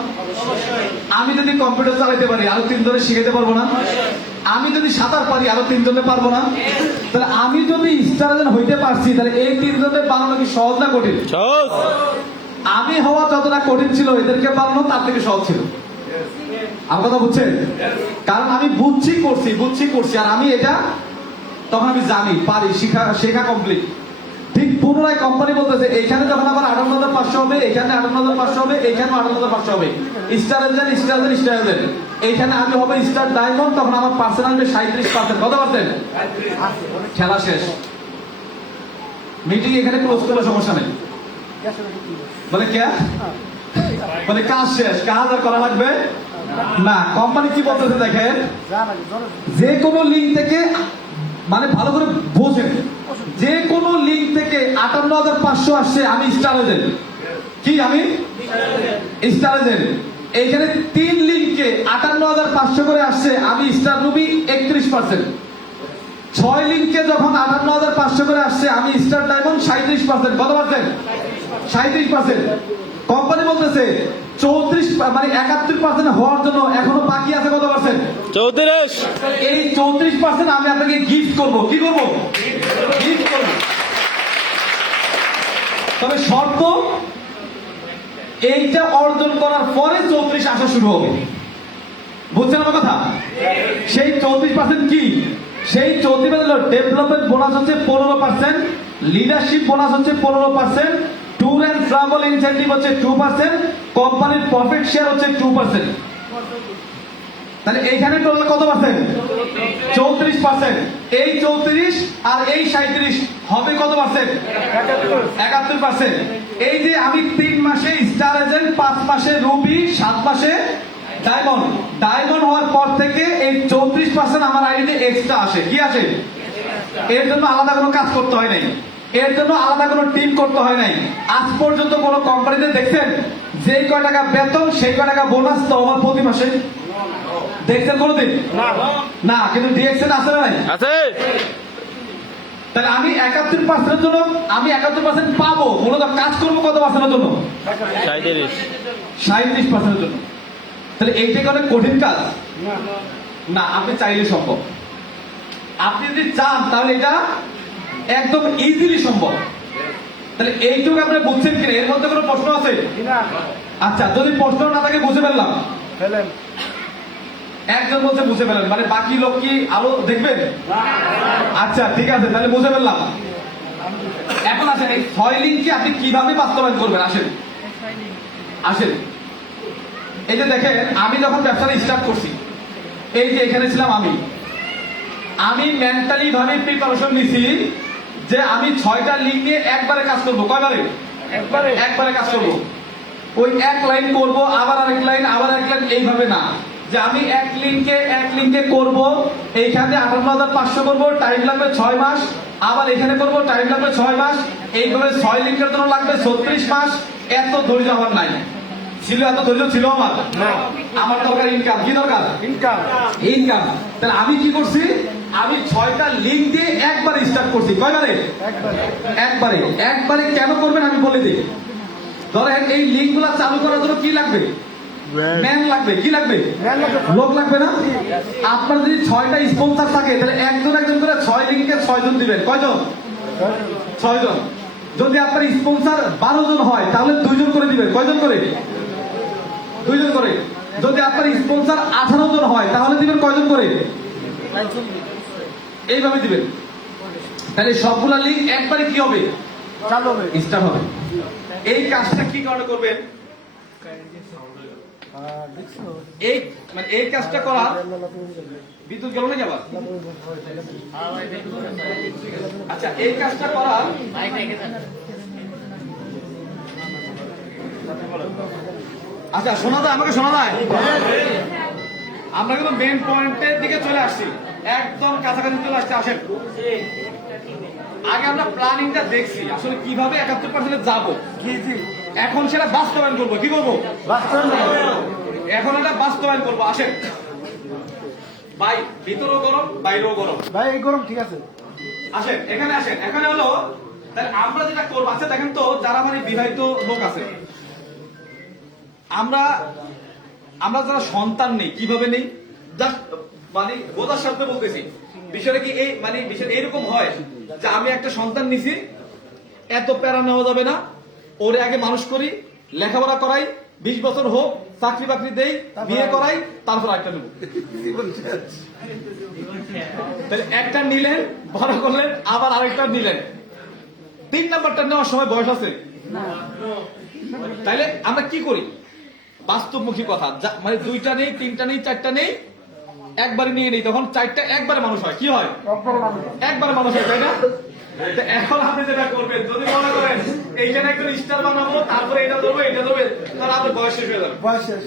আমি যদি কম্পিউটার চালাইতে পারি, আরো 3 জনের শিখাইতে পারবো না? আমি যদি সাঁতার পারি, আরো 3 জনের পারবো না? তাহলে আমি যদি স্টার এজেন্ট হইতে পারছি, তাহলে এই 3 জনের বানানো কি সহজ না কঠিন? সহজ। আমি হওয়া যতটা কঠিন ছিল, এদেরকে বানানো তার থেকে সহজ ছিল। আমার কথা বুঝছেন? কারণ আমি বুঝছি করছি, আর আমি এটা তখন আমি জানি, পারি, শেখা কমপ্লিট। ঠিক পুনরায় কোম্পানি বলতেছে এইখানে যখন আবার 58,500 হবে, এখানে 58,500 হবে, এইখানে 58,500 হবে। স্টার এজেন্ট এইখানে আমি হবে স্টার ডায়মন্ড, তখন আমার পার্সেন্ট আসবে 37%। কত পার্সেন্ট? খেলা শেষ, মিটিং এখানে ক্লোজ করলে সমস্যা নেই। বলে কে? বলে কাজ শেষ, কাজ আর করা লাগবে না। কোম্পানি কি বলতেছে দেখেন, যে কোনো লিঙ্ক থেকে, মানে ভালো করে বোঝেন, যে কোনো লিঙ্ক থেকে 58,500 আসছে, আমি স্টার এজেন্ট। কি আমি স্টার এজেন্ট? এইখানে 3 লিঙ্কে 58,500 করে আসছে, আমি স্টার রুবি 31%। 6 লিঙ্কে যখন 58,500 করে আসছে, আমি স্টার ডায়মন্ড 37%। কত পার্সেন্ট? 37%। কোম্পানি বলতেছে 34, মানে 71% হওয়ার জন্য এখনো বাকি আছে কত পার্সেন্ট? 34। এই 34% আমি আপনাকে গিফট করব। কি করব? গিফট করব। তবে শর্ত, এইটা অর্জন করার পরে 34 আসা শুরু হবে। বুঝছেন আমার কথা? সেই 34% কি? সেই 34% হলো ডেভেলপমেন্ট বোনাস হচ্ছে 15%, লিডারশিপ বোনাস হচ্ছে 15%, ট্যুর অ্যান্ড ট্রাভেল ইনসেন্টিভ হচ্ছে 2%, কোম্পানির প্রফিট শেয়ার হচ্ছে 2%। তাহলে এইখানে টোটাল কত পার্সেন্ট? 34%। এই 34 আর এই 37 হবে কত পার্সেন্ট? 71%। এই যে আমি 3 মাসে স্টার এজেন্ট, 5 মাসে রুবি, 7 মাসে ডায়মন্ড হওয়ার পর থেকে এই 34% আমার আইডিতে এক্সট্রা আসে। কি আসে? এর জন্য আলাদা কোনো কাজ করতে হয় নাই, এর জন্য আলাদা কোনো টিম করতে হয় নাই। আজ পর্যন্ত কোনো কোম্পানিতে দেখছেন যে কয় টাকা বেতন, সেই কয় টাকা বোনাস তো আমার প্রতি মাসে দেখছেন কোনোদিন? না। কিন্তু ডিএক্সএন আছে না নাই? আছে। তাহলে আমি 71%-এর জন্য আমি 71% পাবো, মূলত কাজ করবো কত পার্সেন্টের জন্য? 37%-এর জন্য। তাহলে এইটাকে অনেক কঠিন কাজ না, আপনি চাইলে সম্ভব। আপনি যদি চান তাহলে এটা একদম ইজিলি সম্ভব। তাহলে এইটুকু আপনি বুঝছেন কিনা? এর মধ্যে কোনো প্রশ্ন আছে? আচ্ছা, যদি প্রশ্ন না থাকে বুঝে ফেললাম। একজন বলছে বুঝে ফেলেন, মানে বাকি লোক কি আরো দেখবেন? আচ্ছা ঠিক আছে, তাহলে বুঝে ফেললাম। এখন আসেন, এই 6 লিঙ্ককে আপনি কিভাবে বাস্তবায়ন করবেন? আসেন। এই যে দেখেন, আমি যখন ব্যবসাটা স্টার্ট করছি, এই যে এখানে ছিলাম আমি মেন্টালি ভাবে প্রিপারেশন নিছি যে আমি 6টা লিঙ্ক নিয়ে একবারে কাজ করবো। কয়বারে? একবারে কাজ করবো। ওই এক লাইন করব, আবার আরেক লাইন, আবার এক লাইন, এইভাবে না যে আমি এক লিঙ্কে করব, এইখানে 58,500 করবো, টাইম লাগবে 6 মাস, আবার এখানে করবো, টাইম লাগবে 6 মাস, এইভাবে 6 লিঙ্কের জন্য লাগবে 36 মাস। এত ধৈর্য আমার নাই ছিল, এত ধৈর্য ছিল আমার। আমার দরকার ইনকাম। কি দরকার? ইনকাম। তাহলে আমি কি করছি? আমি 6টা লিঙ্ক দিয়ে একবারে স্টার্ট করছি। কয়বারে? একবারে কেন করবেন আমি বলে দিই। ধরেন এই লিঙ্কগুলো চালু করার জন্য কি লাগবে? ম্যান লাগবে। কি লাগবে? লোক লাগবে না? আপনার যদি 6টা স্পন্সর থাকে, তাহলে একজন করে 6 লিঙ্কে 6 জন দিবেন। কয়জন? 6 জন। যদি আপনার স্পন্সর 12 জন হয়, তাহলে 2 জন করে দিবেন। কয়জন করে? 2 জন করে। যদি আপনার স্পন্সর 18 জন হয়, তাহলে দিবেন কয়জন করে? এইভাবে দিবেন। তাহলে সবগুলা লিঙ্ক একবারে কি হবে? চালু হবে, স্টার্ট হবে। এই কাজটা কি কারণে করবেন? এই কাজটা করা, বিদ্যুৎ গেল নাকি আবার? আচ্ছা, এই কাজটা করা, আচ্ছা শোনা যায়? আমাকে শোনা যায়? আমরা কিন্তু মেন পয়েন্টের দিকে চলে আসছি, একদম কাছাকাছি চলে আসছে। আসেন, আগে আমরা প্ল্যানিংটা দেখছি আসলে কিভাবে 71% যাবো, এখন সেটা বাস্তবায়ন করবো। কি করবো? এখন এটা বাস্তবায়ন করবো। আসেন, ভাই ভিতরেও গরম বাইরেও গরম। ভাই এই গরম ঠিক আছে। আসেন এখানে আসেন, এখানে হলো তাহলে আমরা যেটা করবো, আচ্ছা দেখেন তো যারা মানে বিবাহিত লোক আছে, আমরা আমরা যারা সন্তান নেই কিভাবে নেই, জাস্ট মানে বোঝার সাথে বলতেছি বিষয়টা কি এই মানে বিষয় এইরকম হয় যে আমি একটা সন্তান নিছি, এত প্যারা নেওয়া যাবে না, ওরে আগে মানুষ করি, লেখাপড়া করাই, 20 বছর হোক, চাকরি বাকরি দেই, বিয়ে করাই, তারপর একটা নেব। তাহলে একটা নিলেন, বড় করলেন, আবার আরেকটা নিলেন, 3 নাম্বারটা নেওয়ার সময় বয়স আছে। তাইলে আমরা কি করি, বাস্তবমুখী কথা, মানে 2টা নেই, 3টা নেই, 4টা নেই, একবারে নিয়ে নেই, তখন 4টা একবারে মানুষ হয়। কি হয়? একবারে মানুষ হয়, তাই না? তো এখন আপনি যেটা করবেন, যদি মনে করেন এইখানে একটা স্টার বানাবো, তারপরে এটা দেবো, এটা দেবো, তাহলে আপনার বয়স শেষ হয়ে যাবে। বয়স শেষ।